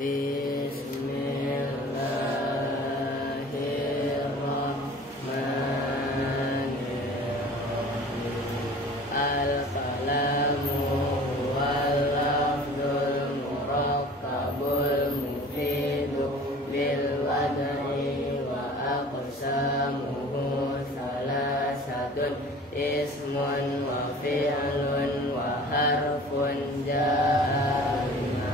Bismillahirrahmanirrahim. Al-kalamu wal lafzul murakkabul mufidu bil wad'i wa aqsamuhu salasatun ismun wa fi'lun wa harfun jami'an.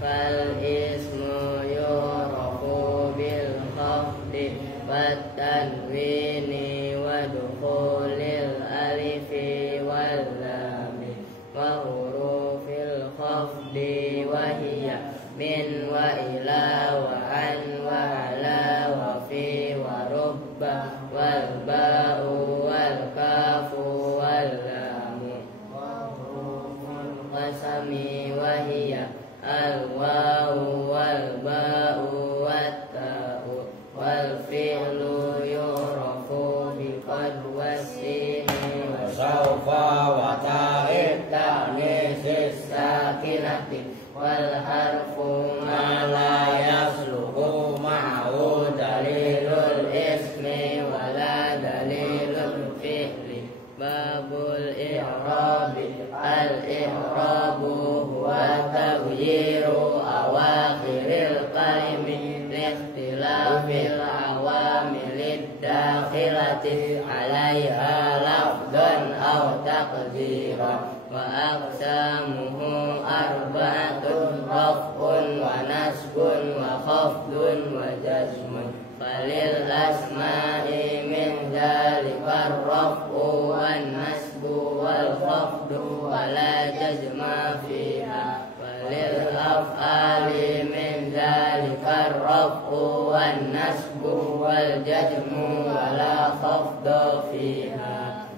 Fal ismu yurafu bil khafdi wat tanwini wa dukhulil alifi wal lami wa hurufil khafdi wa hiya min wa ila wa an wa ala wa fi wa rubba wal ba'u wal kafu wal lamu wa huruful qasami wa hiya al wawu wal ba'u wat ta'u wal fi'lu yurafu bi qad wasini wa sawfa wa ta'id ta'nisis sakinati wal harfu ma la yasluhu ma'hu dalilul ismi wa la dalilul fi'li. Babul i'rabi al-i'rabu huwa taghyiru awakhiril kalimi liikhtilafil awamilid dakhilati 'alaiha lafdhan aw taqdiran. Wa aqsamuhu arba'atun raf'un wa nasbun wa khafdun wa jazmun. Falil asma'i min dhalika ar-raf'u wan nasbu wal khafdu wa la jazma fiha. Falil af'ali min dhalika ar-raf'u wan nasbu wal jazmu wa la khafdu fiha.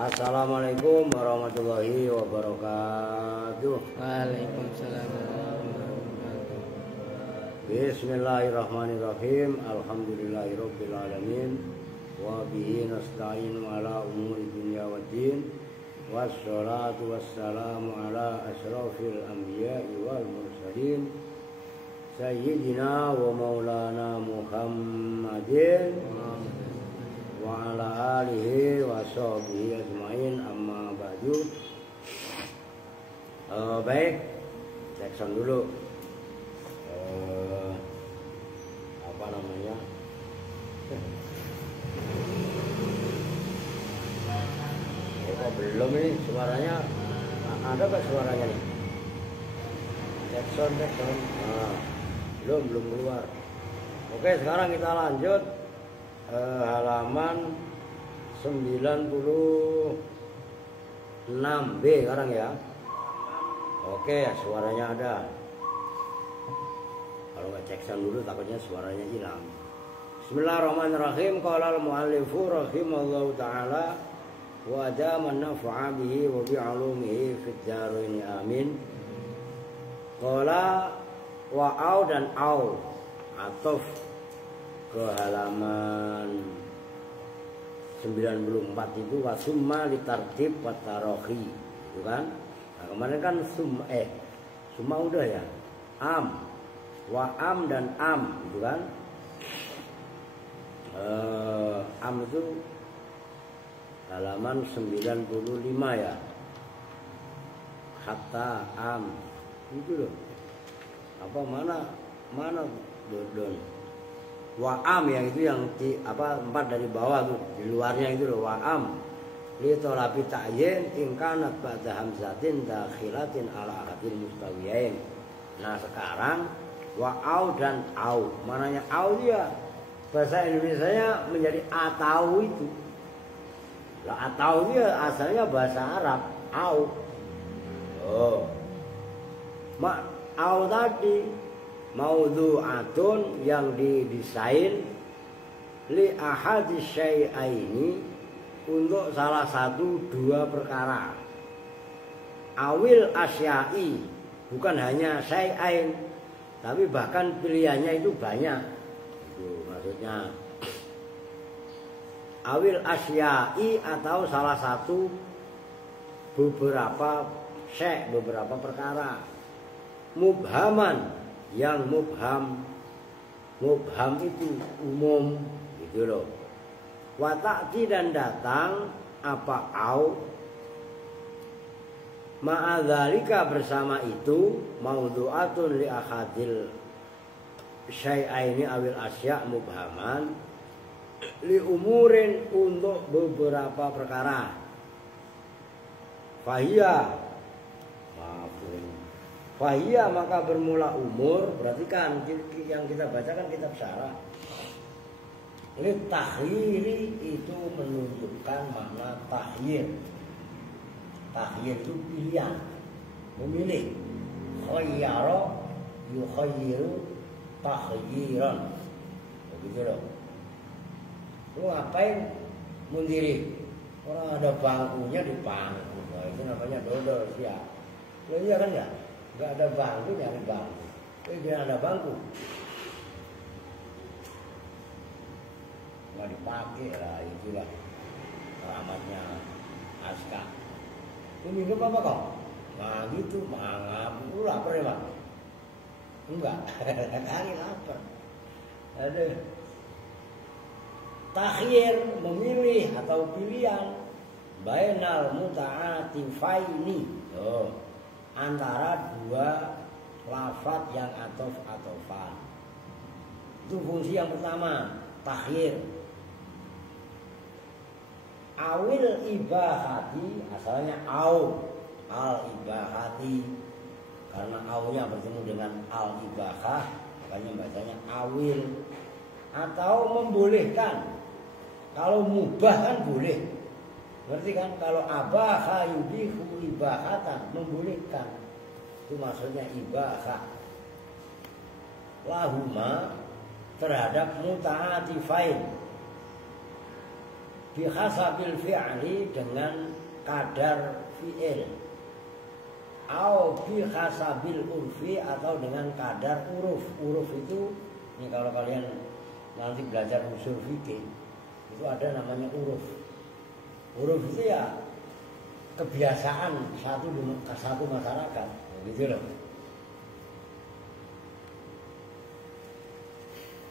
Assalamualaikum warahmatullahi wabarakatuh. Waalaikumsalam warahmatullahi wabarakatuh. Bismillahirrahmanirrahim. Alhamdulillahirabbil alamin wa bihi nasta'inu ala umuri dunya waddin. Wassalatu wassalamu ala asyrafil anbiya'i wal mursalin sayyidina wa maulana Muhammadin wa ala alihi wa sahbihi ajmain, amma ba'du. Baik, Jackson dulu. Apa namanya? Kok belum ini suaranya? Ada nggak suaranya nih? Jackson. Nah, belum keluar. Oke, sekarang kita lanjut. Halaman 96B sekarang ya. Oke, suaranya ada. Kalau nggak cek sound dulu takutnya suaranya hilang. Bismillahirrahmanirrahim. Qala al-muallifu rahimallahu ta'ala wa adama an-naf'a bihi wa bi'ulumihi fid dharain amin. Qala wa au dan au atuf ke halaman 94 itu wasumma litartib wa tarohi, itu kan? Nah, kemarin kan summa udah ya, wa dan itu kan? Itu halaman 95 ya, kata itu loh, apa mana dodon. Wa'am yang itu yang empat dari bawah tuh, di luarnya itu loh, wa'am li tolabi ta'yin tingkanat ba'da hamzatin dakhilatin ala ahadil mustawiyain. Nah sekarang wa'au dan au, mananya au dia bahasa Indonesianya menjadi atau itu lah, atau dia asalnya bahasa Arab au. Au tadi maudhu'atun yang didesain li ahadis syai'aini untuk salah satu dua perkara. Awil asya'i, bukan hanya syai'ain tapi bahkan pilihannya itu banyak. Itu maksudnya awil asyai atau salah satu beberapa beberapa perkara. Mubhaman yang mubham itu umum gitu loh. Wa ta'ti dan datang apa au ma'adzalika bersama itu maudhu'atun li akhadil syai'aini awil asya' mubhaman li umurin untuk beberapa perkara. Fahiyah maka bermula umur, berarti kan yang kita bacakan kitab syarah. Tahyiri itu menunjukkan makna tahyir. Tahyir itu pilihan, memilih. Khayyara yukhayyiru takhyiran. Begitu loh. Lu ngapain mundiri? Orang ada bangkunya di bangku. Nah, itu namanya dodol siap. Lo iya kan ya? Enggak ada bangku, nyari bangku. Dia ada bangku. Nggak dipakai lah, itulah rahmatnya Aska. Lu minum apa kok? Nah gitu, mangap. Lu lapar ya Pak? Enggak, kali lapar. Aduh. Takhir, memilih atau pilihan. Bainal muta'atifaini. Oh, antara dua lafaz yang atof-atofan. Itu fungsi yang pertama, takhir. Awil ibahati, asalnya au, al ibahati, karena aunya bertemu dengan al ibahah, makanya bacanya awil. Atau membolehkan. Kalau mubah kan boleh, berarti kan kalau abaha yubihu ibahatan, membolehkan, itu maksudnya ibahah. Lahuma terhadap muta'atifain bihasabil fi'li dengan kadar fi'il, au bihasabil urfi atau dengan kadar uruf. Uruf itu, ini kalau kalian nanti belajar usul fikih, itu ada namanya uruf. Uruf itu ya kebiasaan satu masyarakat, gitu loh.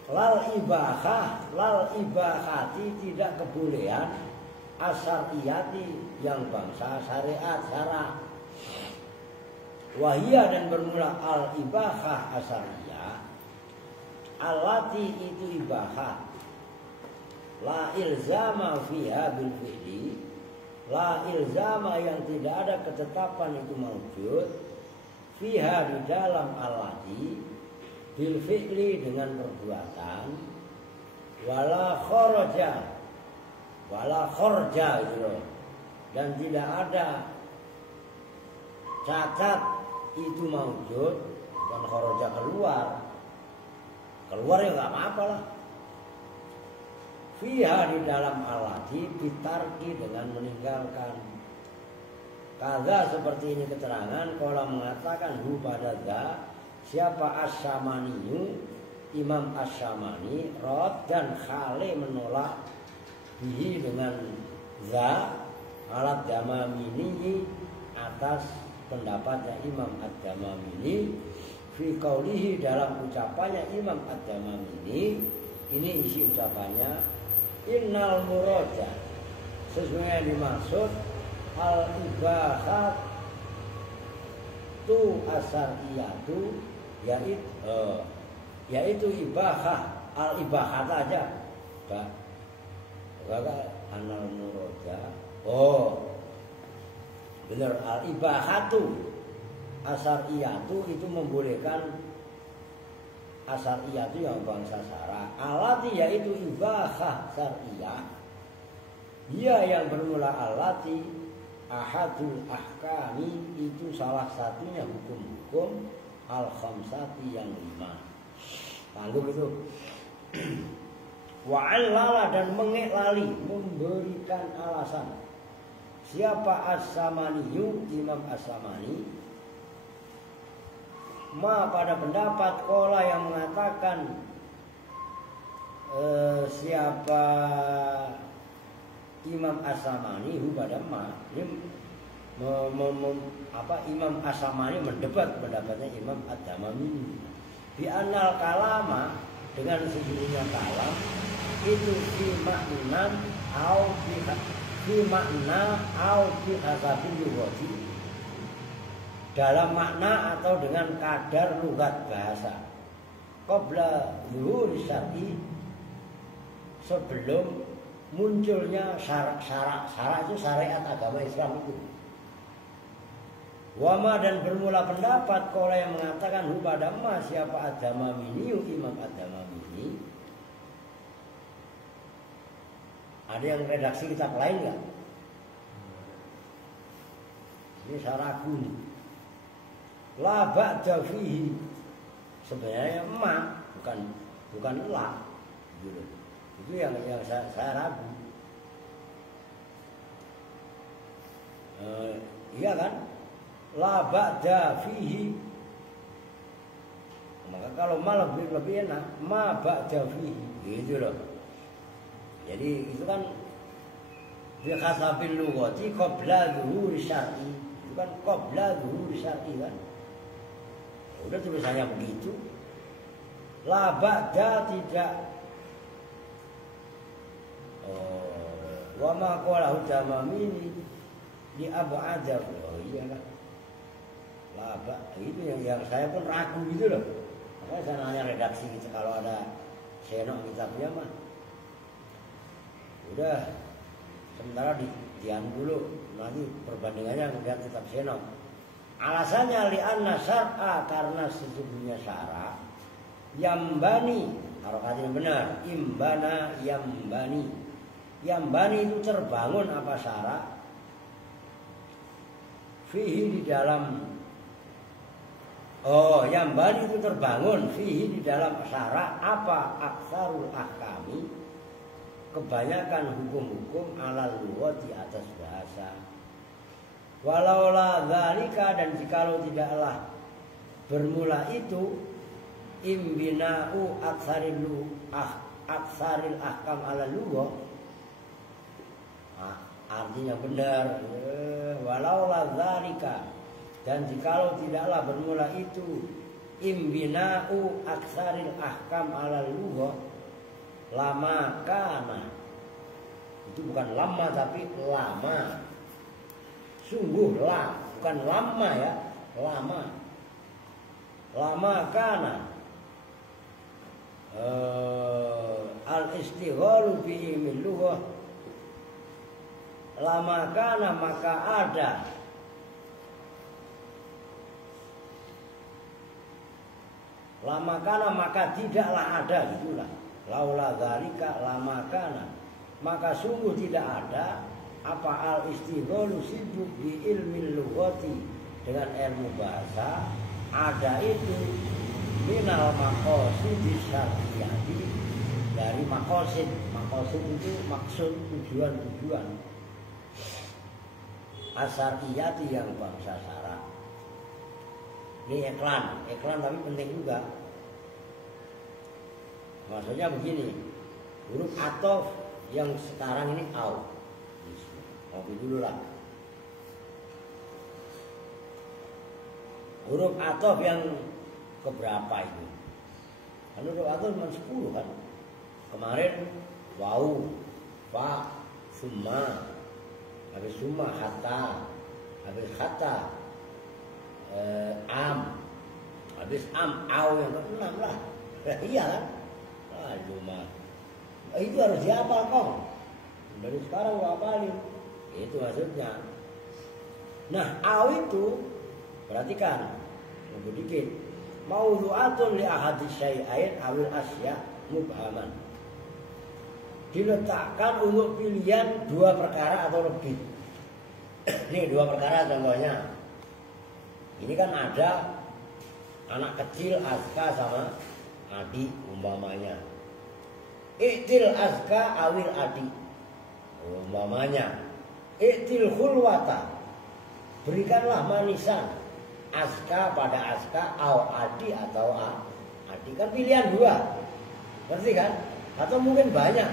Lal ibahati tidak kebolehan asariyati yang bangsa syariat syara. Wahia dan bermula al ibahah asariyah. Alati itu ibahah. La ilzama fiha bil fi'li. La ilzama yang tidak ada ketetapan itu maujud. Fiha di dalam alati. Bil fi'li dengan perbuatan, wala khorja gitu, dan tidak ada cacat itu maujud, dan khorja keluar ya nggak apa-apa lah. Fiha di dalam alati bitarki dengan meninggalkan. Kaza seperti ini keterangan, kalau mengatakan hu pada za. Siapa As-Samaniyu, Imam As-Samani, rod dan khale menolak bihi dengan za alat Damamini atas pendapatnya Imam Ad-Damamini fi qaulihi dalam ucapannya Imam Ad-Damamini. Ini isi ucapannya, innal muraja, sesungguhnya dimaksud al ibahat tu asariyatu, yaitu ibahah, al ibahah aja, enggak anal muroja. Oh, benar, al ibahatu asariyatu itu membolehkan, asariyatu yang bangsa syara. Alati yaitu ibahah syariyah, dia yang bermula alati ahadul ahkami itu salah satunya hukum-hukum al-khamsati yang 5. Lalu itu wa'allala dan mengiklali, memberikan alasan. Siapa As-Samaniyu, Imam As-Samani, pada pendapat kola yang mengatakan siapa Imam As-Samani pada ini Imam As-Samani mendebat pendapatnya Imam Ad-Damami bi anal kalama dengan sesungguhnya kalam itu fi makna au fi hasabil lughati dalam makna atau dengan kadar lugat bahasa qabla zuhur syar'i sebelum munculnya syarak itu syariat agama Islam itu. Wama dan bermula pendapat kalau yang mengatakan pada ma siapa Ad-Damami Imam Ad-Damami. Ada yang redaksi kitab lain nggak? Ini saya ragu nih. La ba'da fihi sebenarnya ma bukan la gitu. Itu yang saya ragu. Iya kan? La ba'da fihi. Maka kalau ma lebih enak, ma ba'da fihi. Gitu loh. Jadi itu kan bi hasabil lughati qabla zuhur syar'i. Itu kan qabla zuhur syar'i kan. Udah tulisannya begitu. La ba'da tidak. Wa ma qala Damami di ab'ada. Oh iya kan. La ba'da itu yang saya pun ragu gitu loh. Makanya saya nanya redaksi gitu kalau ada senok kitabnya mah. Udah sementara diam dulu nanti perbandingannya lihat kitab senok. Alasannya li'anna syar'a karena sesungguhnya syara yambani harokatnya benar imbana yambani itu terbangun apa syara fihi di dalam yambani itu terbangun fihi di dalam syara apa aksarul ahkami kebanyakan hukum-hukum ala lughah di atas bahasa. Walaula dzalika dan jikalau tidaklah bermula itu imbina'u aksaril ahkam ala lughah. Artinya benar. Walaula dzalika dan jikalau tidaklah bermula itu imbina'u aksaril ahkam ala lughah lama kana itu bukan lama tapi lama sungguh lah bukan lama ya lama kana al istighalu bi ilmi lughah lama kana maka ada lama kana maka tidaklah ada gitulah. Laula dzalika lama kana maka sungguh tidak ada apa al istighalu sibuk bi ilmi lughati dengan ilmu bahasa ada itu minal maqasid syar'iyyati dari maqasid itu maksud tujuan asyar'iyyati yang bangsa syarak. Ini iklan tapi penting juga. Maksudnya begini, huruf atof yang sekarang ini au. Ngopi dulu lah. Huruf atof yang keberapa itu? Kan huruf atof cuma 10 kan? Kemarin wau, fa, summa, habis summa hatta, habis hatta, am, habis au yang ke-6 lah. Iya kan? Cuma itu harus dihafal kok. Dari sekarang gua hafalin. Itu maksudnya. Nah, au itu perhatikan. Tunggu dikit. Maudu'atun li ahadis syai'ain awil asya mubhaman. Diletakkan untuk pilihan 2 perkara atau lebih. Nih 2 perkara contohnya. Ini kan ada anak kecil Azka sama adik umpamanya. Iktil azka awil adi umpamanya. Iktil khulwata berikanlah manisan azka pada azka aw adi atau adi kan pilihan 2 ngerti kan atau mungkin banyak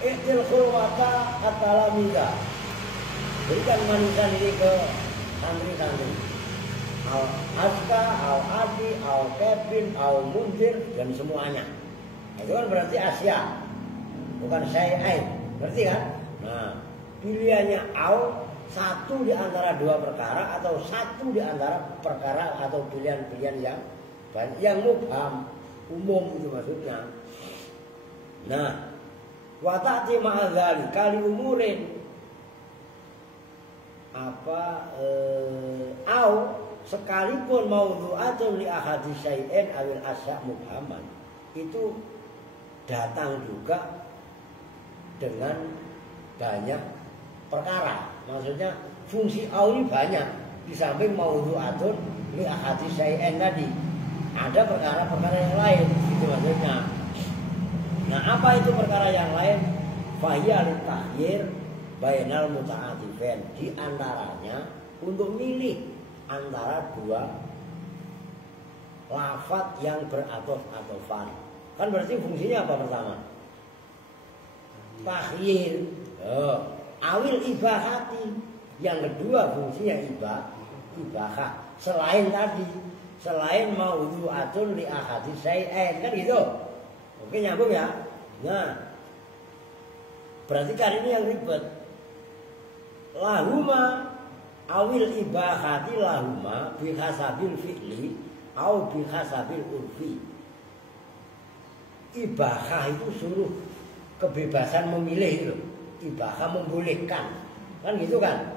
Iktil khulwata at-talamida. Berikan manisan ini ke santri-santri. Al-Aska, Al-Adi, Al-Kevin, Al-Munzir, dan semuanya. Itu kan berarti Asia, bukan Syai'ain. Berarti kan? Nah, pilihannya Al, satu di antara dua perkara atau satu di antara perkara atau pilihan-pilihan yang mubham, umum itu maksudnya. Nah, wa ta'ti ma'adzali kali umurin au sekalipun mawdu'atun li ahadis syai'in awil asya' mubhaman, itu datang juga dengan banyak perkara. Maksudnya fungsi au ini banyak. Di samping mawdu'atun li ahadis syai'in tadi ada perkara-perkara yang lain, itu maksudnya. Nah, apa itu perkara yang lain? Fahiya litakhyir bainal muta'atifin, di antaranya untuk milih antara dua lafaz yang beratof-atofan. Kan berarti fungsinya apa pertama? Takhyir. Awil ibahati. Yang kedua fungsinya ibahah. Selain tadi, selain mawdu'atun li ahadis syai'in, kan gitu. Oke, nyambung ya. Nah, berarti kan ini yang ribet. Lahuma awil ibahati lahuma bihasabil fi'li au bihasabil urfi. Ibahah itu suruh kebebasan memilih itu. Ibahah membolehkan. Kan gitu kan?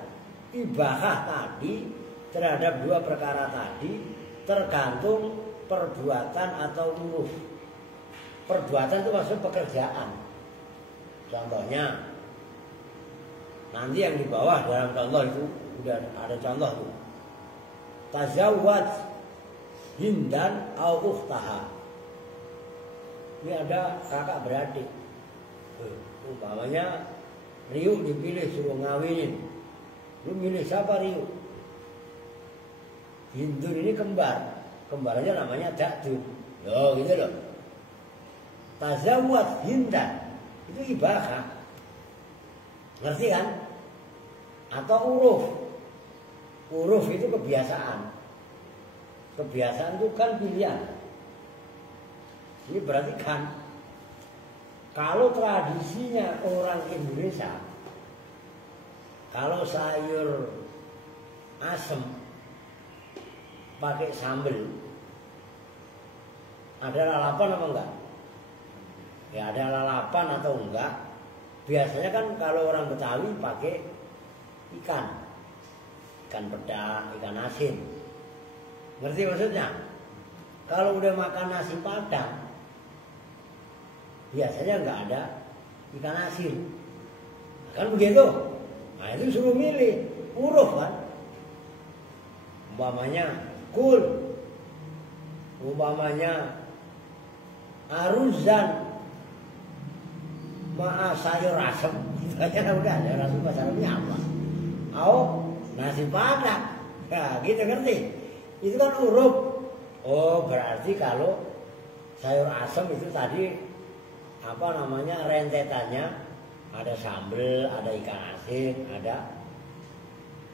Ibahah tadi terhadap dua perkara tadi tergantung perbuatan atau uruf. Perbuatan itu maksud pekerjaan. Contohnya nanti yang di bawah dalam contoh itu udah ada contoh tuh. Tazawwaj Hindan au ukhtaha. Ini ada kakak beradik. Umpamanya Riu dipilih suruh ngawinin. Lu milih siapa Riu? Hindun ini kembar. Kembarnya namanya Dakdun. Loh gitu loh. Tazawwaj Hindan itu ibahah. Ngerti kan? Atau uruf. Uruf itu kebiasaan. Kebiasaan itu kan pilihan. Ini berarti kan, kalau tradisinya orang Indonesia, kalau sayur asem pakai sambal, ada lalapan apa enggak? Ya ada lalapan atau enggak. Biasanya kan kalau orang Betawi pakai ikan peda, ikan asin. Ngerti maksudnya? Kalau udah makan nasi Padang, biasanya nggak ada ikan asin. Kan begitu? Nah itu suruh milih huruf kan. Umpamanya kul, umpamanya aruzan ma'a sayur asem. Ditanya udah sayur asem bahasa Arabnya apa? Au nasi Padang. Nah gitu ngerti? Itu kan huruf. Oh berarti kalau sayur asem itu tadi apa namanya rentetannya ada sambal, ada ikan asin, ada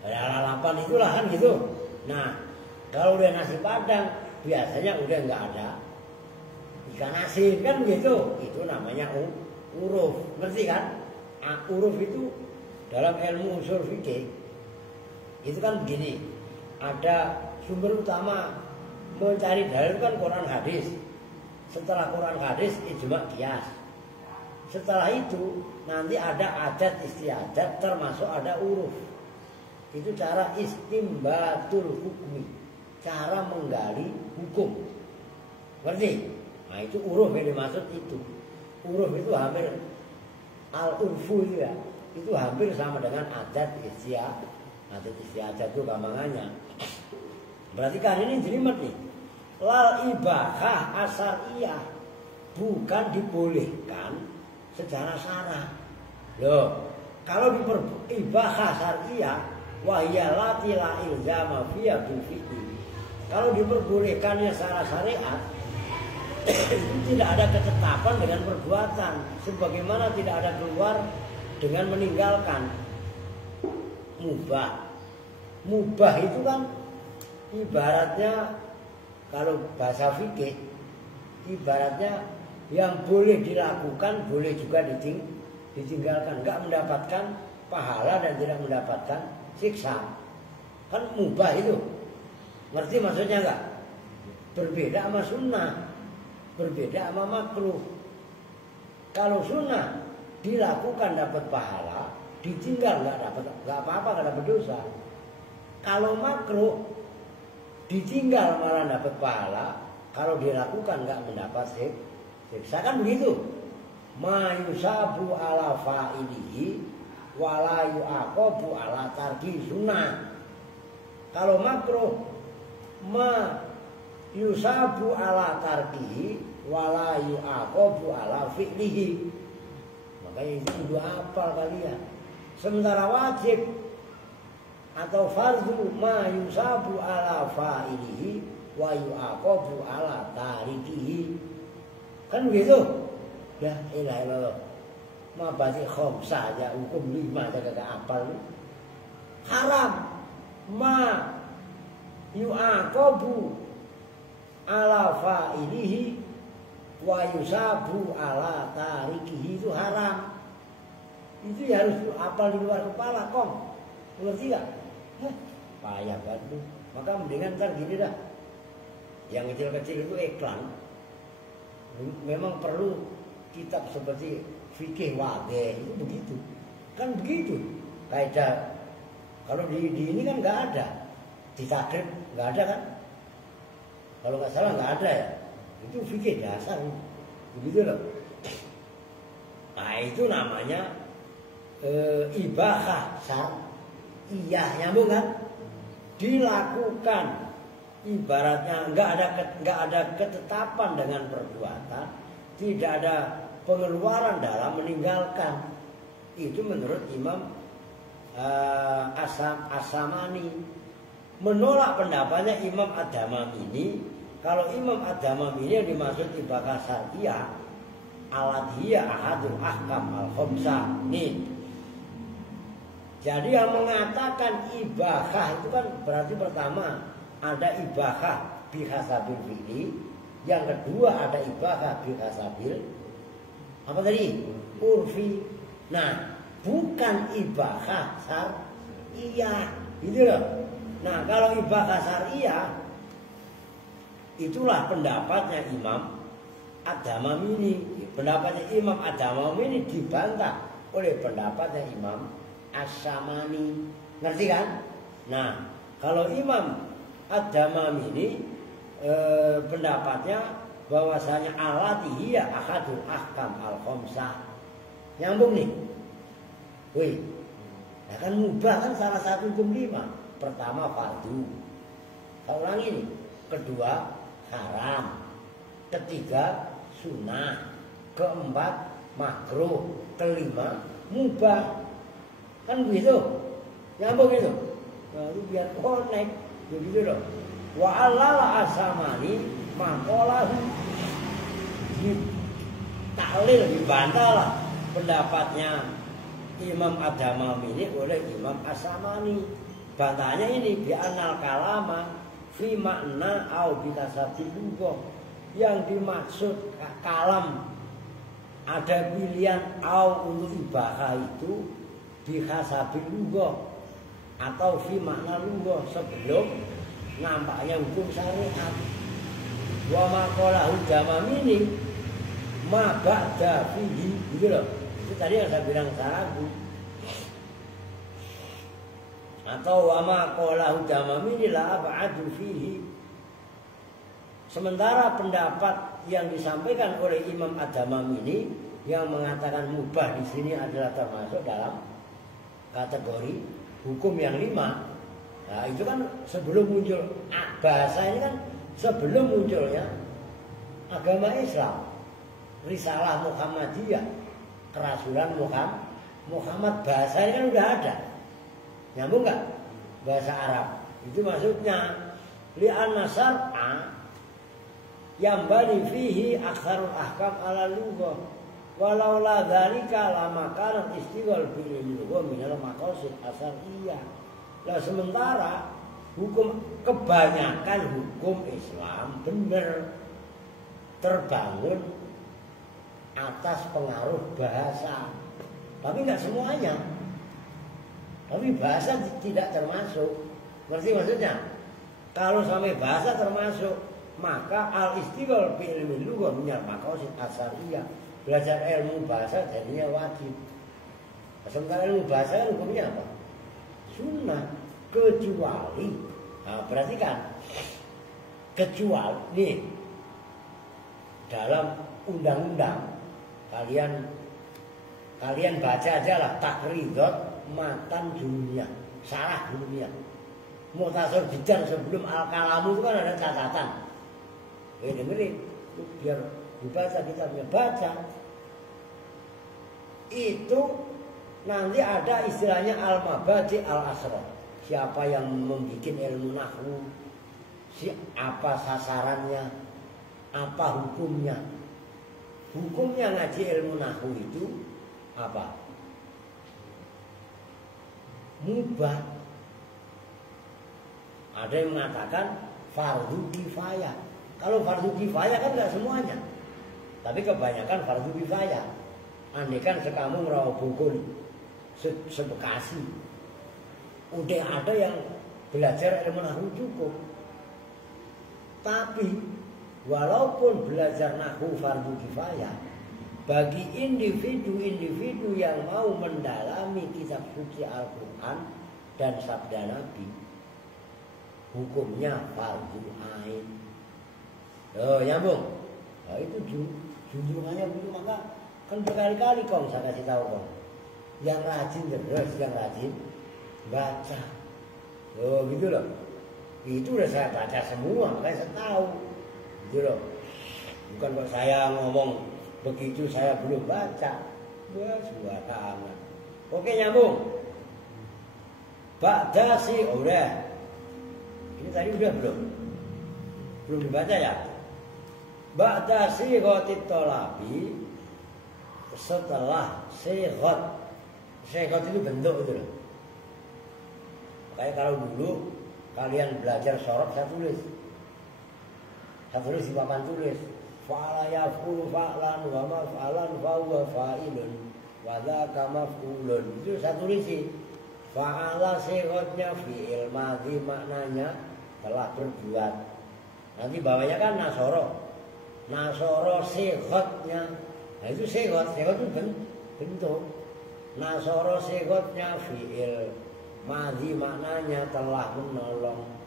lalapan itulah kan gitu. Nah kalau udah nasi Padang biasanya udah nggak ada ikan asin kan gitu. Itu namanya uruf, ngerti kan? Uruf itu dalam ilmu usul fikih itu kan begini, ada sumber utama mencari dalil kan Quran hadis. Setelah Quran hadis ijma qiyas. Setelah itu nanti ada adat istiadat termasuk ada uruf. Itu cara istimbatul hukmi, cara menggali hukum. Ngerti? Nah itu uruf yang dimaksud itu. Uruf itu hampir al-urfu itu ya. Itu hampir sama dengan adat istiadat. Adat istiadat itu gampangannya. Berarti kan ini jelimet nih. Lal ibahah asariyah bukan dibolehkan secara syarah. Loh, kalau ibahah syar'iyah wahiyalati la ilzama fiya bil fiqh. Kalau diperbolehkannya secara syariat itu tidak ada ketetapan dengan perbuatan, sebagaimana tidak ada keluar dengan meninggalkan. Mubah itu kan ibaratnya, kalau bahasa fikih, ibaratnya yang boleh dilakukan boleh juga ditinggalkan, nggak mendapatkan pahala dan tidak mendapatkan siksa. Kan mubah itu, ngerti maksudnya nggak? Berbeda sama sunnah, berbeda sama makruh. Kalau sunnah dilakukan dapat pahala, ditinggal nggak apa-apa, nggak dapat dosa. Kalau makruh ditinggal malah dapat pahala, kalau dilakukan nggak mendapat siksa, kan begitu. Ma yusabu ala fa'ilihi wala yu'aqabu ala tarki sunnah. Kalau makruh, ma yusabu ala tarkihi wala yu'aqabu ala fi'lihi. Makanya itu kudu hafal kalian. Sementara wajib atau fardu, ma yusabu ala fa'ilihi wa yu'aqabu ala tarikihi. Kan begitu? Ya ilah ilah. Ma berarti khamsah aja, hukum 5 aja kagak hafal. Haram ma yu'aqabu ala fa'ilihi wa yusabu ala tarikihi, itu haram. Itu ya harus hafal di luar kepala, kong. Ngerti gak? Payah banget. Maka mendingan ntar gini dah. Yang kecil-kecil itu iklan. Memang perlu kitab seperti fikih wadih, itu begitu. Kan begitu. Kaidah. Kalau di ini kan nggak ada. Di takrib nggak ada kan? Kalau nggak salah nggak ada ya. Itu fikih dasar. Begitu loh. Nah itu namanya ibahah syar'iyah, nyambung kan? Dilakukan, ibaratnya nggak ada ketetapan dengan perbuatan, tidak ada pengeluaran dalam meninggalkan. Itu menurut Imam As-Samani. Menolak pendapatnya Imam Ad-Damam ini. Kalau Imam Ad-Damam ini yang dimaksud ibahah syar'iyah, aladhiyah ahadul ahkam al-khamsah. Nih, jadi yang mengatakan ibahah itu kan berarti pertama ada ibahah bihasabil fi'li, yang kedua ada ibahah bihasabil apa tadi? Urfi. Nah, bukan ibahah syar'iyah, gitu loh. Nah, kalau ibahah syar'iyah, itulah pendapatnya Imam Ad-Damam ini. Pendapatnya Imam Ad-Damam ini dibantah oleh pendapatnya Imam As-Samani. Ngerti kan? Nah, kalau Imam Ad-Damam ini pendapatnya bahwasanya alatihiyah ahadul ahkam al-khamsah. Nyambung nih. Wih. Ya kan mubah kan salah satu hukum 5. Pertama fardu. Saya ulangi nih. Kedua haram. Ketiga sunnah. Keempat makruh. Kelima mubah. Kan begitu, nyambung gitu. Nah, itu biar connect, begitu loh. Wa allala As-Samani maqalahu, ditaklil, dibantah lah pendapatnya Imam Ad-Damam ini oleh Imam As-Samani. Bantahnya ini bi anal kalama fi makna au bi kasabil lugah. Yang dimaksud kalam ada pilihan au untuk ibahah itu bihasabil lugah atau fi makna lugah, sebelum nampaknya hukum syariat. Wa maqalahu Damam ini ma ba'da fihi, gitu loh. Itu tadi yang saya bilang tadi. Atau wa maqalahu Damam ini la ba'du fihi. Sementara pendapat yang disampaikan oleh Imam Ad-Damam ini yang mengatakan mubah di sini adalah termasuk dalam kategori hukum yang 5. Nah itu kan sebelum muncul bahasa ini kan sebelum munculnya agama Islam, risalah Muhammadiyah, kerasulan Muhammad, bahasa ini kan udah ada. Nyambung nggak? Bahasa Arab itu maksudnya li'anna syar'a yang bani fihi aktsarul ahkam ala lughah walau la dzalika lama kana istighal bil lughah minal maqasid asariyah. Lah sementara hukum kebanyakan hukum Islam benar terbangun atas pengaruh bahasa, tapi nggak semuanya. Tapi bahasa tidak termasuk. Ngerti maksudnya? Kalau sampai bahasa termasuk, maka al-istighal bi ilmi lughah minal maqasid asariyah. Belajar ilmu bahasa jadinya wajib. Sementara ilmu bahasa kan hukumnya apa? Sunnah. Kecuali, nah, berarti kan kecuali nih dalam undang-undang kalian baca aja lah takridot matan dunia, sarah dunia, mutasor bidan sebelum al-kalamu itu kan ada catatan. Dengerin, biar dibaca kitabnya, baca. Itu nanti ada istilahnya al-mabadi al-asrar. Siapa yang membuat ilmu nahwu, apa sasarannya, apa hukumnya. Hukumnya ngaji ilmu nahwu itu apa? Mubah. Ada yang mengatakan fardu kifayah. Kalau fardu kifayah kan nggak semuanya, tapi kebanyakan fardu kifayah. Andai kan sekamu merawat bukul sebekasi, udah ada yang belajar ilmu nahwu cukup. Tapi walaupun belajar nahwu fardu kifayah, bagi individu-individu yang mau mendalami kitab suci Al-Quran dan sabda Nabi, hukumnya fardu ain. Oh, nyambung. Nah, itu junjungannya begitu. Maka kan berkali-kali kong saya kasih tahu kong, yang rajin terus, yang rajin baca. Oh gitu loh. Itu udah saya baca semua, makanya saya tahu. Gitu loh. Bukan kok saya ngomong begitu saya belum baca. Wah, suara amat. Oke, nyambung. Ba'da si udah. Ini tadi udah belum? Belum dibaca ya? Ba'da si ghatit tolabi, setelah sighot. Sighot itu bentuk itu loh. Kayak kalau dulu kalian belajar sorot, saya tulis di papan tulis. Fa'ala yaf'ulu fa'lan wa maf'alan fa huwa fa'ilun wa dzaka maf'ulun. Itu saya tulis sih. Fa'ala sighotnya fi'il madhi, maknanya telah berbuat. Nanti bawahnya kan nasoro. Nasoro sighotnya. Nah itu sighot itu bentuk. Nasoro sighotnya fi'il madhi, maknanya telah menolong.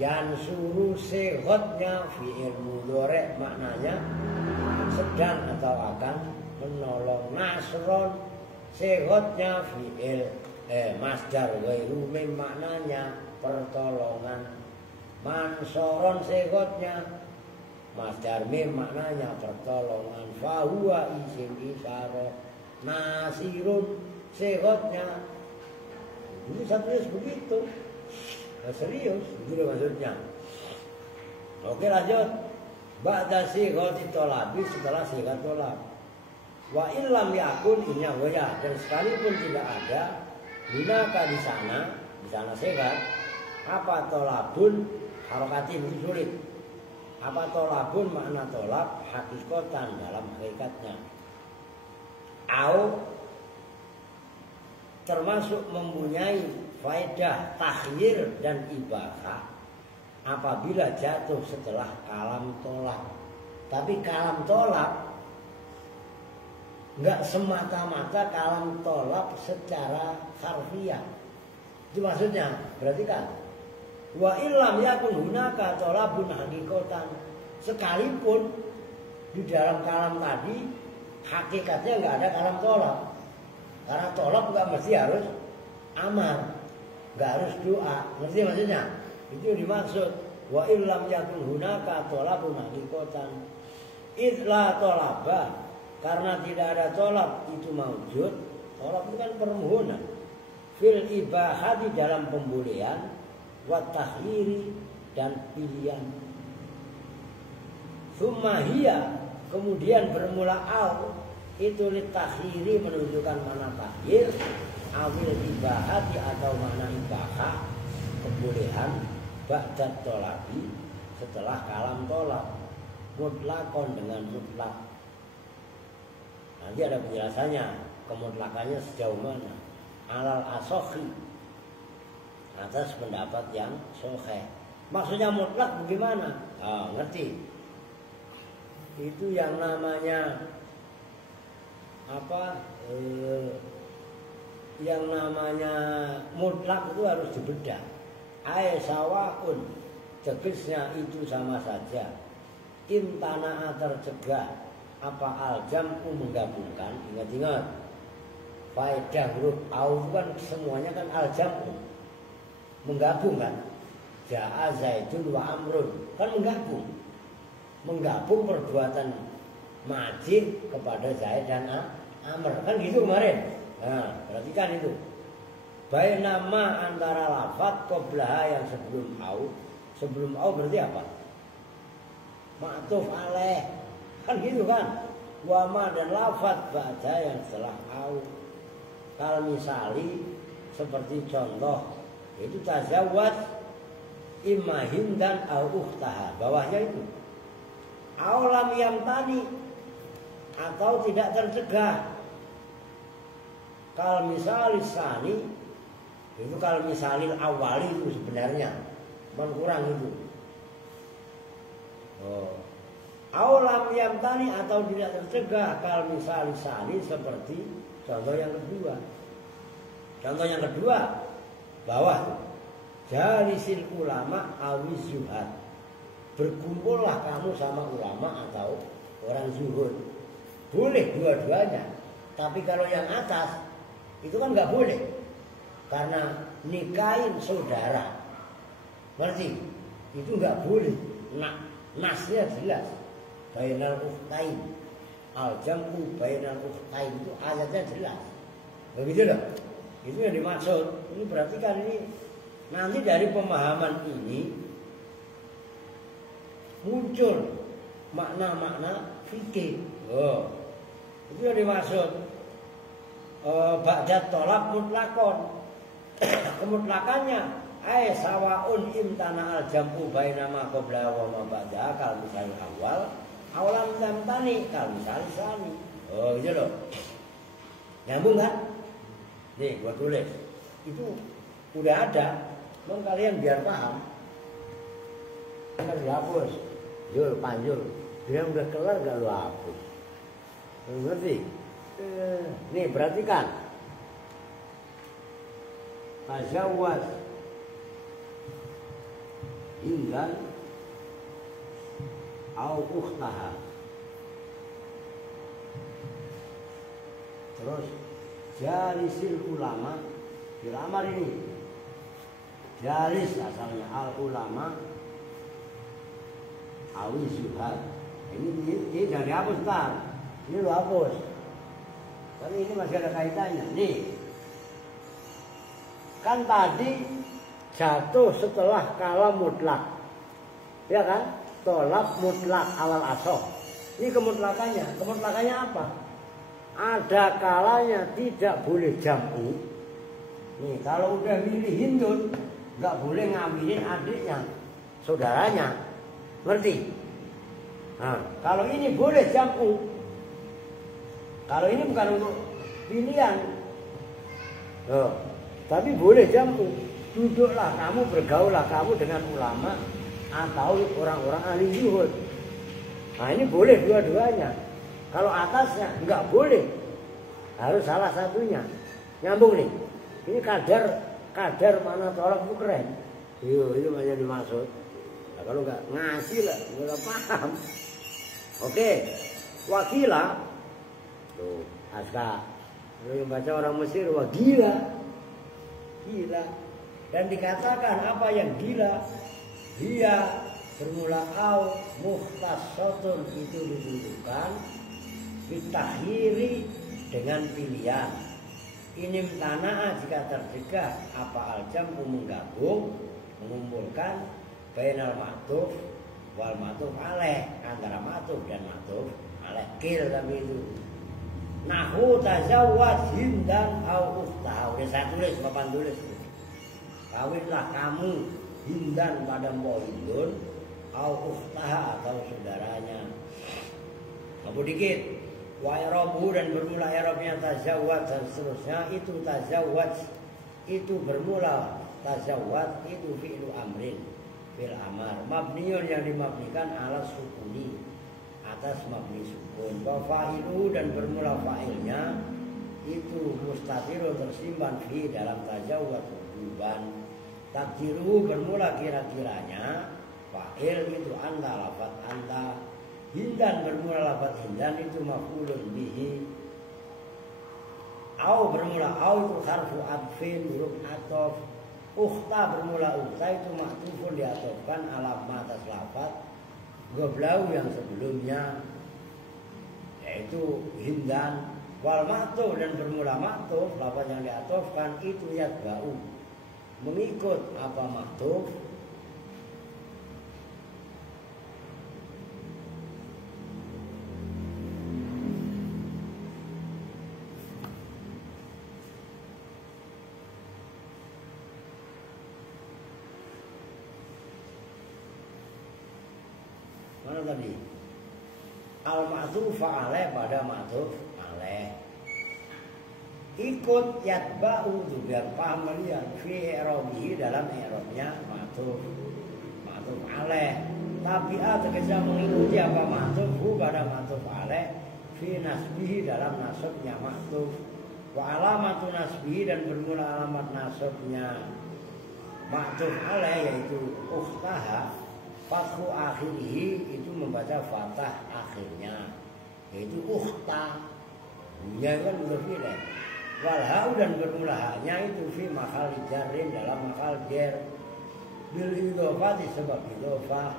Yansuru sighotnya fi'il mudhari', maknanya sedang atau akan menolong. Nasron sighotnya fi'il masdar ghairu mim, maknanya pertolongan. Mansoron sighotnya masdar mim, maknanya pertolongan. Fahuwa isim isyarah. Nasirun sighotnya. Ini saya tulis begitu. Nah, serius, gitu maksudnya. Oke, lanjut. Ba'da sighati tolabi, setelah sighat tolab. Wa illam yakun inya goya, dan sekalipun tidak ada gunaka di sana sighat. Apa tolabun harokati itu sulit. Apa tolabun makna tolab hakikatan dalam hakikatnya. Au termasuk mempunyai faedah takhyir dan ibahah apabila jatuh setelah kalam tolak. Tapi kalam tolak enggak semata-mata kalam tolak secara harfiah. Itu maksudnya, berarti kan wa illam yakun hunaka tolabun hakikatan, sekalipun di dalam kalam tadi hakikatnya enggak ada kalam tolak. Karena tolak enggak mesti harus amar, enggak harus doa. Ngerti maksudnya? Itu dimaksud wa illam yakun hunaka tolabun hakikatan. Idla tolaba, karena tidak ada tolab itu maujud. Tolab itu kan permohonan. Fil ibahah, di dalam pembolehan, wa takhiri dan pilihan. Sumahia kemudian bermula al itu litakhiri menunjukkan mana takhir, awil ibahati atau mana ibahah kebolehan, ba'dat tolabi setelah kalam tolak, mutlakon dengan mutlak. Nanti ada penjelasannya kemutlakannya sejauh mana. Alal asokhi atas pendapat yang sahih. Maksudnya mutlak bagaimana? Ngerti? Itu yang namanya apa? Yang namanya mutlak itu harus dibedah. Sawaun tegasnya itu sama saja. Imtana'a tercegah apa al-jam'u menggabungkan. Ingat-ingat faedah huruf au kan semuanya kan al-jam'u menggabung kan. Ja'a Zaidun wa Amrun kan menggabung perbuatan majid kepada Zaid dan Amr kan gitu kemarin. Nah perhatikan itu baik nama antara lafaz qoblaha yang sebelum au berarti apa? Ma'tuf alaih kan gitu kan. Wama dan lafaz ba'da yang setelah au. Kalau misali seperti contoh itu tazawwad imma hindan au ukhtaha, bawahnya itu aulam yang tani atau tidak tercegah. Kalau misali sani itu kalau misalil awali itu sebenarnya kurang itu. Aulam yang tani atau tidak tercegah kalau misali sani seperti contoh yang kedua. Contoh yang kedua bawah jalisil ulama awiz zuhad, berkumpullah kamu sama ulama atau orang zuhud. Boleh dua-duanya. Tapi kalau yang atas itu kan nggak boleh karena nikahin saudara. Ngerti? Itu nggak boleh. Nasnya jelas. Bainal ukhtain. Al-jam'u bainal ukhtain itu ayatnya jelas. Begitu loh. Itu yang dimaksud. Ini perhatikan ini. Nanti dari pemahaman ini muncul makna-makna fikih. Itu yang dimaksud. Ba'dat tolak mutlakon. Kemutlakannya sawaun imtana al-jam'u bainama qabla wa ma ba'da kal misal awal awalam tamtani kal misal sani. Gitu loh. Nyambung kan? Nih gua tulis. Itu udah ada. Memang kalian biar paham. Kan dihapus. Jul panjul. Dia udah kelar gak lu hapus. Ngerti? Nih perhatikan. Tazawwad Indan au ukhtaha. Terus jalisil ulama. Dilamar ini jalis asalnya al ulama awi zuhad. Ini jangan dihapus ntar. Ini lu hapus. Tapi ini masih ada kaitannya. Nih kan tadi jatuh setelah kalam mutlak, ya kan? Tolak mutlak awal asoh. Ini kemutlakannya. Kemutlakannya apa? Ada kalanya tidak boleh jam'u. Nih kalau udah milih hindun, nggak boleh ngambilin adiknya, saudaranya. Ngerti? Nah, kalau ini boleh jam'u. Kalau ini bukan untuk pilihan. Tapi boleh jam'u. Duduklah kamu, bergaullah kamu dengan ulama atau orang-orang ahli zuhud. Nah ini boleh dua-duanya. Kalau atasnya nggak boleh, harus salah satunya. Nyambung nih. Ini kadar mana tolak itu keren. Itu aja dimaksud. Nah, kalau nggak ngasih lah, nggak paham. Oke, wakila. Tuh, aska. Yang baca orang Mesir, wah gila. Gila. Dan dikatakan apa yang gila? Dia bermula au mukhtasatun itu ditunjukkan bitahiri dengan pilihan. Inim tanah jika tercegah apa aljam menggabung mengumpulkan bainal ma'tuf wal matuf alaih, antara matuf dan matuf alaih. Kil tapi itu nahu tazawwaj hindan au ukhtaha. Udah saya tulis, papan tulis. Kawinlah kamu hindan pada Mbok Hindun au ukhtaha atau saudaranya. Abu dikit. Wa i'rabuhu dan bermula i'rabnya tazawwaj dan seterusnya. Itu tazawwaj itu bermula tazawwaj itu fi'lu amrin, fil amar mabniun yang dimabnikan ala sukuni, atas mabni sukun. Wa fa'iluhu dan bermula fa'ilnya itu mustatirun tersimpan fi dalam tazawwaj wujuban. Takdiruhu bermula kira-kiranya fa'il itu anta, lafaz anta. Hindan bermula lafaz hindan itu maf'ulun bihi. Au bermula au itu harfu atfin, huruf atof. Ukhta bermula ukhta itu maktufun diatofkan ala atas lafaz goblau yang sebelumnya yaitu hindan. Wal maktuf dan bermula maktuf lafaz yang diatofkan itu yatba'u mengikut apa maktuf. Mana tadi? Al-ma'tuf alaih pada ma'tuf alaih. Ikut yatba'u itu biar paham kalian. Fi i'rabihi dalam i'rabnya ma'tuf alaih. Tabi'ah terkesa mengikuti apa ma'tuf pada ma'tuf alaih. Fi nasbihi dalam nasabnya ma'tuf. Wa alamatu nasbihi dan bermula alamat nasabnya ma'tuf alaih yaitu ukhtaha. Fathu akhirihi itu membaca fathah akhirnya yaitu ukhta. Bunyinya kan udah fi'il. Wal ha'u dan bermula ha'nya itu fi mahal jarrin dalam mahal jar bil idhofati sebab idhofah.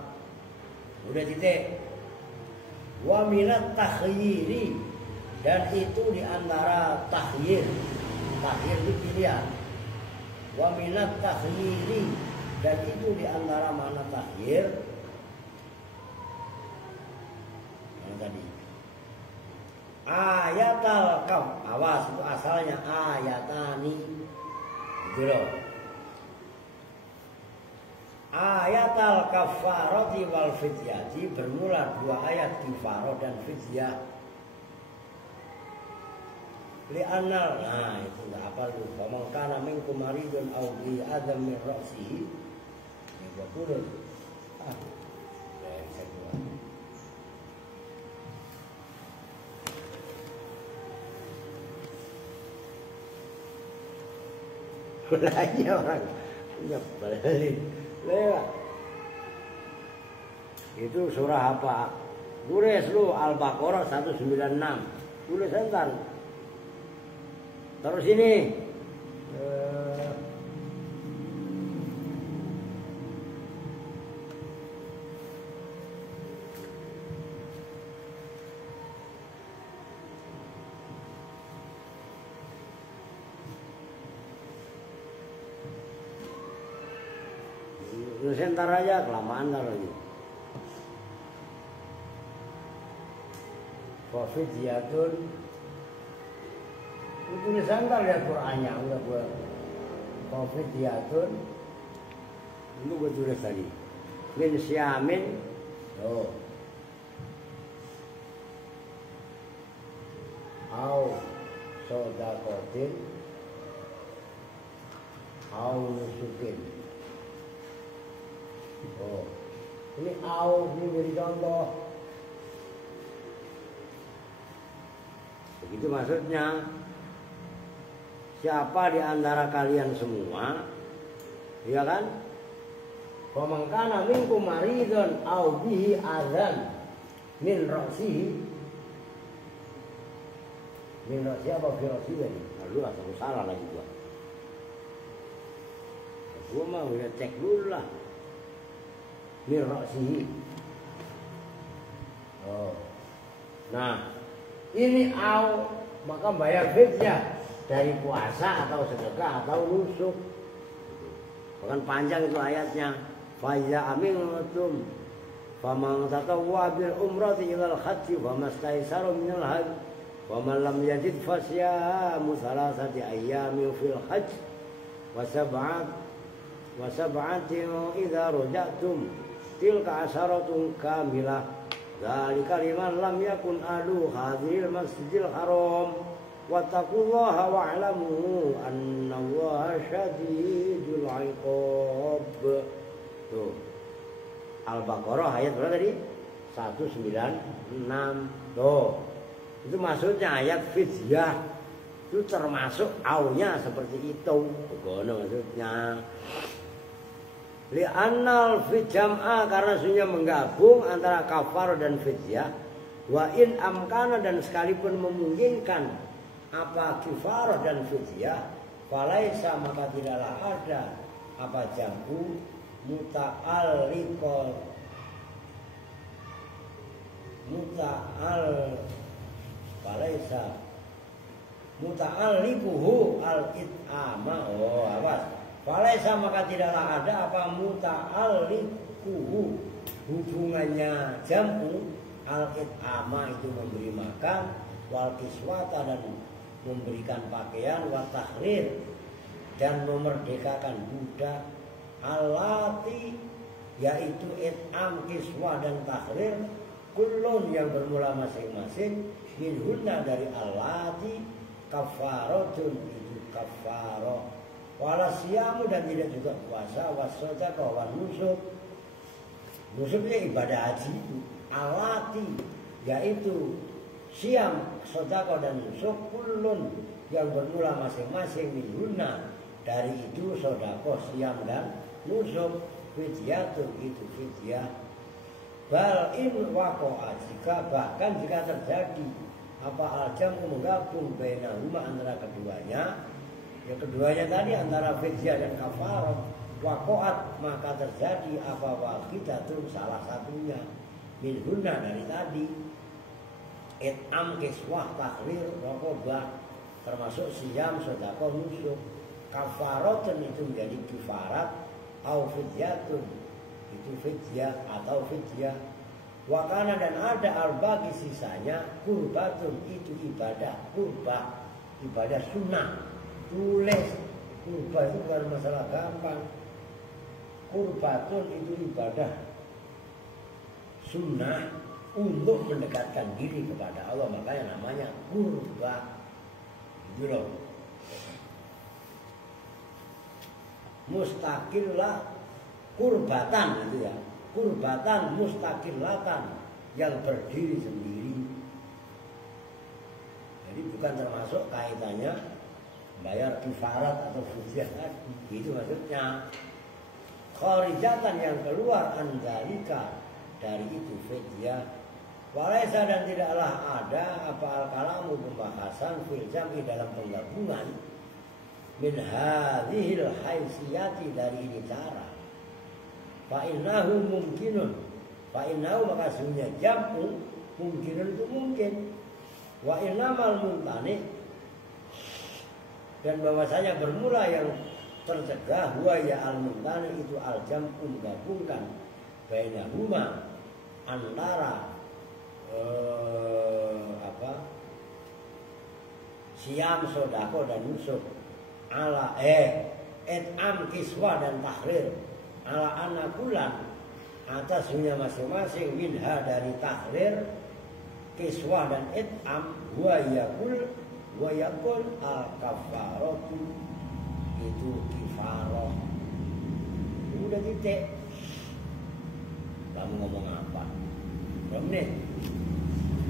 Udah titik. Wa minat takhyiri dan itu diantara takhyir. Takhyir itu pilihan. Wa minat takhyiri dan itu diantara mana takhir yang tadi ayatal kaf. Awas itu asalnya ayatani gitu loh. Ayatal kafarati wal fidyati bermula dua ayat kifarah dan fidyah. Li'anal nah itu enggak apa lu. Faman kana minkum maridun aw bi adam min ra'sihi turun. Mulanya orang nyebelin lewat. Itu surah apa? Tulis lu Al-Baqarah 196. Tulis entar. Terus ini Nusantara aja kelamaan lagi. Covid jatun itu Nusantara lihat Qurannya udah gue Covid jatun itu gue tulis tadi min syamin tuh au sodakotin au nusukin. Oh, ini au ini jadi contoh. Begitu maksudnya. Siapa di antara kalian semua, ya kan? Faman kana minkum maridun aw bihi adzan min ra'sihi. Min ra'sihi apa fi ra'sihi ini? Lalu aku salah lagi gua. Gua mau udah cek dulu lah. Min ra'sihi. Oh. Nah, ini au maka bayar fidyah dari puasa atau sedekah atau nusuk. Bahkan panjang itu ayatnya. Fa iza amintum faman tatawwa bil umrati ila al hajji famastaysara min al hajj wa man lam yajid fasyamu thalathati ayyamin fil hajj wa sab'atin idza raja'tum tilka asharatun kamilah dzalika liman lam yakun ahlu hadhil masjidil haram wattaqullaha wa'lamu annallaha syadidul 'iqab. Tuh. Al-Baqarah ayat berapa tadi? 196. Tuh. Itu maksudnya ayat fidyah. Itu termasuk aunya seperti itu. Begono maksudnya. Li'annal fidyam'a karena sunya menggabung antara kafar dan fidyah. Wa in amkana dan sekalipun memungkinkan apa kifarah dan fidyah, falaisa maka tidaklah ada apa jam'u muta'alliqul falaisa muta'alliquhu al-it'ama. Oh, awas. Falaisa maka tidaklah ada apa muta'alliquhu hubungannya jam'u al-it'ama itu memberi makan wal kiswata dan memberikan pakaian wa tahrir dan memerdekakan budak alati yaitu it'am kiswa dan tahrir kullun yang bermula masing-masing minhunna dari alati kafaratun itu kafarah wala siyamu dan tidak juga puasa wasodaqah wan nusuk. Nusuknya ibadah haji itu alati yaitu siam, sodako dan nusuk kullun yang bermula masing-masing minhunna dari itu sodako, siam dan nusuk fidyatun itu fidyah. Bal in waqa'a jika bahkan jika terjadi apa al-jam'u menggabung bainahuma antara keduanya, ya keduanya tadi antara fidyah dan kafarah waqa'at maka terjadi apa wahidatun salah satunya minhunna dari tadi it'am kiswah tahrir raqabah termasuk siam sedekah nusuk kafaratun itu menjadi kifarat au fidyatun itu fidyah atau fidyah wakana dan ada al-baqi sisanya kurbatun itu ibadah kurbah ibadah sunnah tulis kurbah itu bukan masalah gampang kurbatun itu ibadah sunnah untuk mendekatkan diri kepada Allah makanya namanya kurba gitu loh. Mustaqillah kurbatan gitu ya, kurbatan mustaqillatan yang berdiri sendiri. Jadi bukan termasuk kaitannya bayar kifarat atau fidyah tadi, itu maksudnya. Kharijatan yang keluar andalika dari itu fidyah. Walaisa dan tidaklah ada apa al-kalamu pembahasan fil jam'i dalam penggabungan min hadhil haisiyati dari ini cara. Fa innahu mungkinun. Fa innahu maka sebenarnya jam'u mungkinun itu mungkin. Wa innamal mumtani dan bahwasanya bermula yang tercegah huwa ya al-mumtani itu al-jam'u menggabungkan bainahuma antara siam sodako dan nusuk ala et'am kiswa dan tahrir ala anakulan atasnya masing-masing minha dari tahrir kiswa dan et'am wa yakul al kafaratu itu kifarah. Udah titik. Kamu ngomong apa? Berapa menit?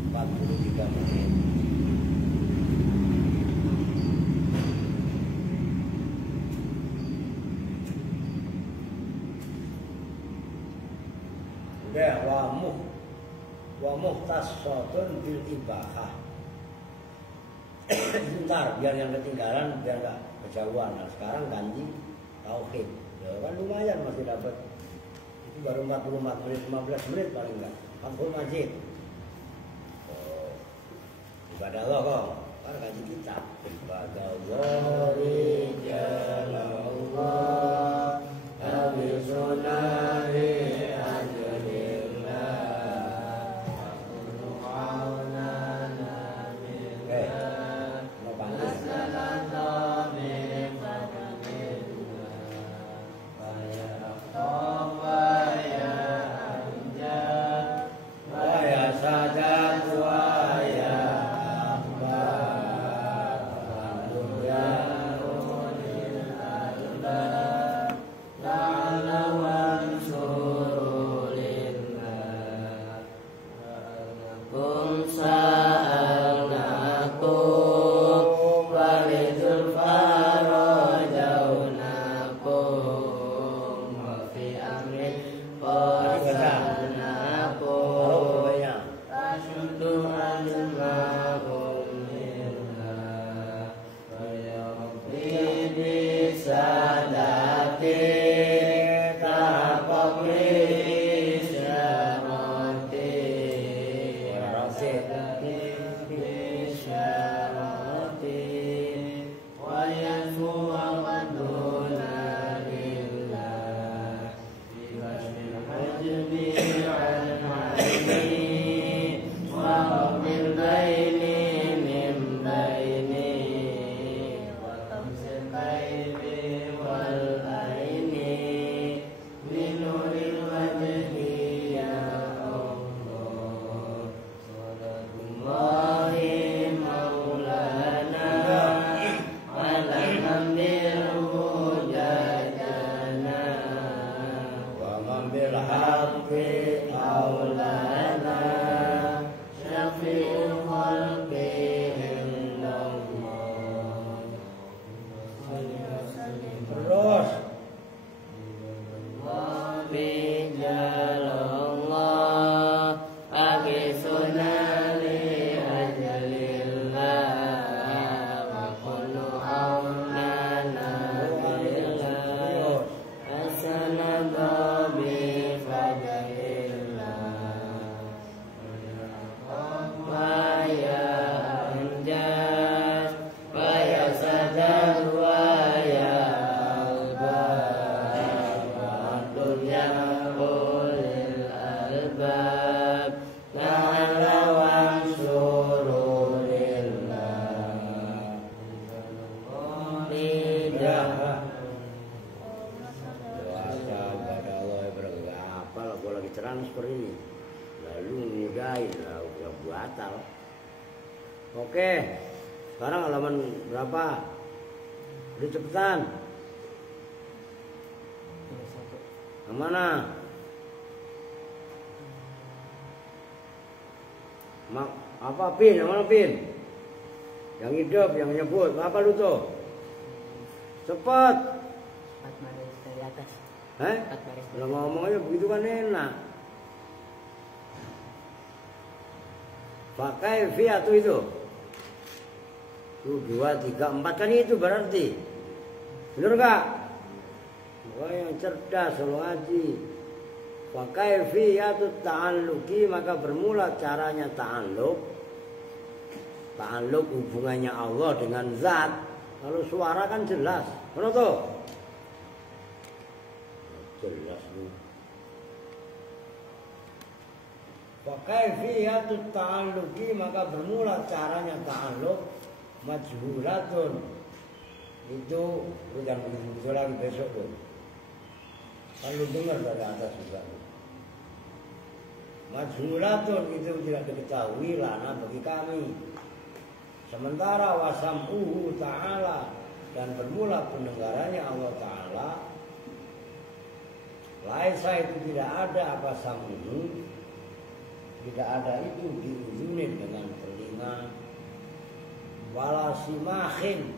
43 menit. Udah wa muhtasatun bil ibahah. Bentar biar yang ketinggalan biar enggak kejauhan. Nah, sekarang ganti tauhid. Ya kan lumayan masih dapat. Itu baru 44 menit, 15 menit paling enggak. Fathul Majid. Oh, ibadah Allah kok. Kan gaji kita. Ibadah Allah rijala Allah. Abi sunari ajlillah. sadati kapokri syarati sadati syarati wa yafu wa duna lillah biwasbil hajmi al-aini wa min baini min baini wa tamsil kaibi wal aini min nuril wajhi ya Allah salatullahi maulana ala mambil hujatana wa mambil haqqi maulana syafi'ul khalqi illallah Terus wa bijalallah agisuna li ajalillah wa kullu aunana billah asanada bi fadlillah wa ya anjas wa ya sadar wa ya albab wa dunya ulil albab ta'ala wa surulillah lidah doa kepada Allah apa lah gua lagi ceramah seperti ini lalu ngidain lah udah batal. Oke, sekarang halaman berapa? Udah cepetan. Yang mana? Apa pin? Yang mana pin? Yang hidup, yang nyebut. Apa lu tuh? Cepat. 4 baris dari atas. 4 baris. Kalau ngomong aja begitu kan enak. Pakai via tuh itu. Tuh 2, 3, 4 kan itu berarti. Bener gak? Wah yang cerdas selalu ngaji. Pakai via tuh ta'alluqi maka bermula caranya ta'alluq. Ta'alluq hubungannya Allah dengan zat. Kalau suara kan jelas. Benar tuh? Jelas nih. Pakai via tuh ta'alluqi maka bermula caranya ta'alluq majhulatun. Itu bukan begitu lagi besok tuh. Kalau dengar dari atas juga. Majhulatun itu tidak diketahui lana bagi kami. Sementara wasam'uhu ta'ala dan bermula pendengarannya Allah Ta'ala. Laisa itu tidak ada apa sam'uhu. Tidak ada itu diuzunin dengan telinga. Wala simahin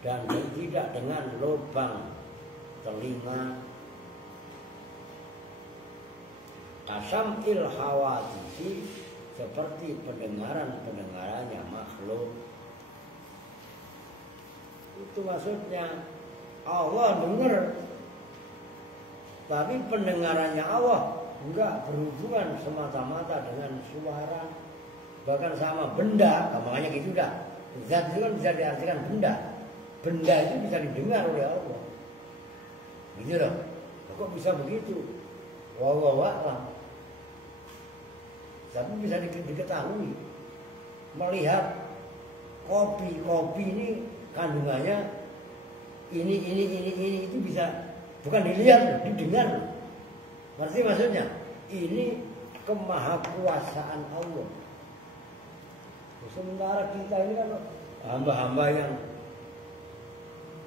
dan tidak dengan lubang telinga. Kasam'il hawadisi seperti pendengarannya makhluk. Itu maksudnya Allah dengar, tapi pendengarannya Allah enggak berhubungan semata-mata dengan suara, bahkan sama benda. Makanya gitu dah. Zat itu kan bisa diartikan benda. Benda itu bisa didengar oleh Allah. Gitu loh. Kok bisa begitu? Wallahu a'lam. Tapi bisa diketahui. Melihat kopi ini kandungannya ini itu bisa bukan dilihat, didengar. Ngerti maksudnya? Ini kemahakuasaan Allah. Sementara kita ini kan hamba-hamba yang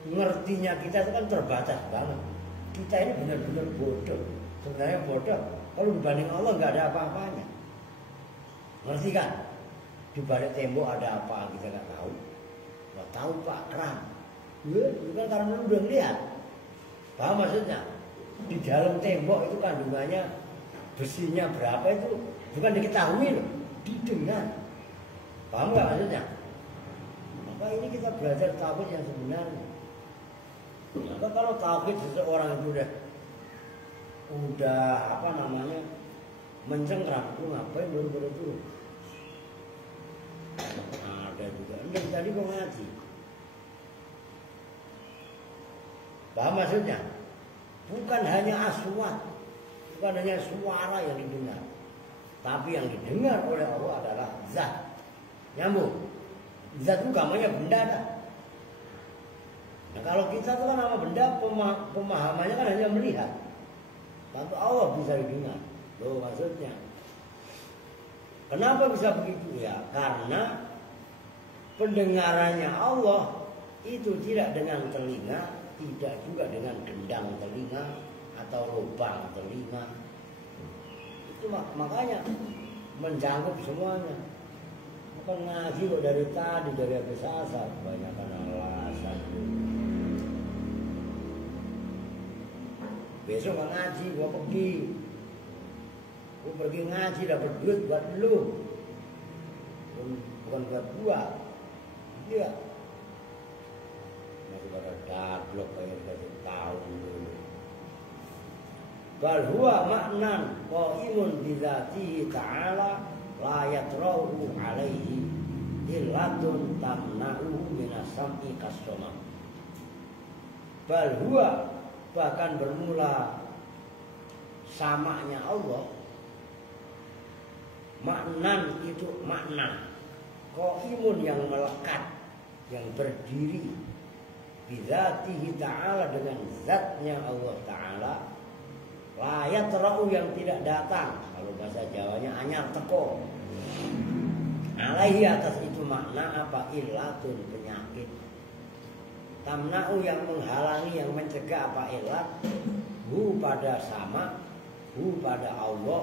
ngertinya kita itu kan terbatas banget. Kita ini benar-benar bodoh. Sebenarnya bodoh. Kalau dibanding Allah nggak ada apa-apanya. Ngerti kan? Di balik tembok ada apa kita nggak tahu. Nggak tahu Pak Kram. Ya, bukan karena lu udah lihat. Paham maksudnya? Di dalam tembok itu kandungannya besinya berapa itu bukan diketahui loh, didengar. Paham nggak maksudnya? Maka ini kita belajar tauhid yang sebenarnya. Maka kalau tauhid seseorang itu udah apa namanya mencengkram, lu ngapain belum turun? Ada juga. Enggak tadi mau ngaji. Paham maksudnya? Bukan hanya aswat, bukan hanya suara yang didengar, tapi yang didengar oleh Allah adalah zat. Nyambung. Zat itu gamanya benda kan? Nah kalau kita itu kan nama benda, pemahamannya kan hanya melihat. Tapi Allah bisa didengar. Loh maksudnya. Kenapa bisa begitu ya? Karena pendengarannya Allah itu tidak dengan telinga, tidak juga dengan gendang telinga atau lubang telinga. Itu makanya menjangkau semuanya. Bukan ngaji kok dari tadi, dari habis asar, kebanyakan alasan. Besok gak ngaji, gua pergi. Gua pergi ngaji dapat duit buat lu. Bukan buat gua. Iya. Masih pada dablok kayak dikasih tahu dulu. Bal huwa maknan qaimun bi dzatihi ta'ala la yatrahu alaihi illatun tamna'uhu minasam'i kasoma. Bal huwa bahkan bermula samanya Allah. Maknan itu makna qaimun yang melekat, yang berdiri bidzatihi ta'ala dengan zatnya Allah Ta'ala. Layat terau yang tidak datang, kalau bahasa Jawanya anyar teko. Alaihi atas itu makna apa? Illatun penyakit. Tamna'u yang menghalangi, yang mencegah apa illat? Hu pada sama, hu pada Allah,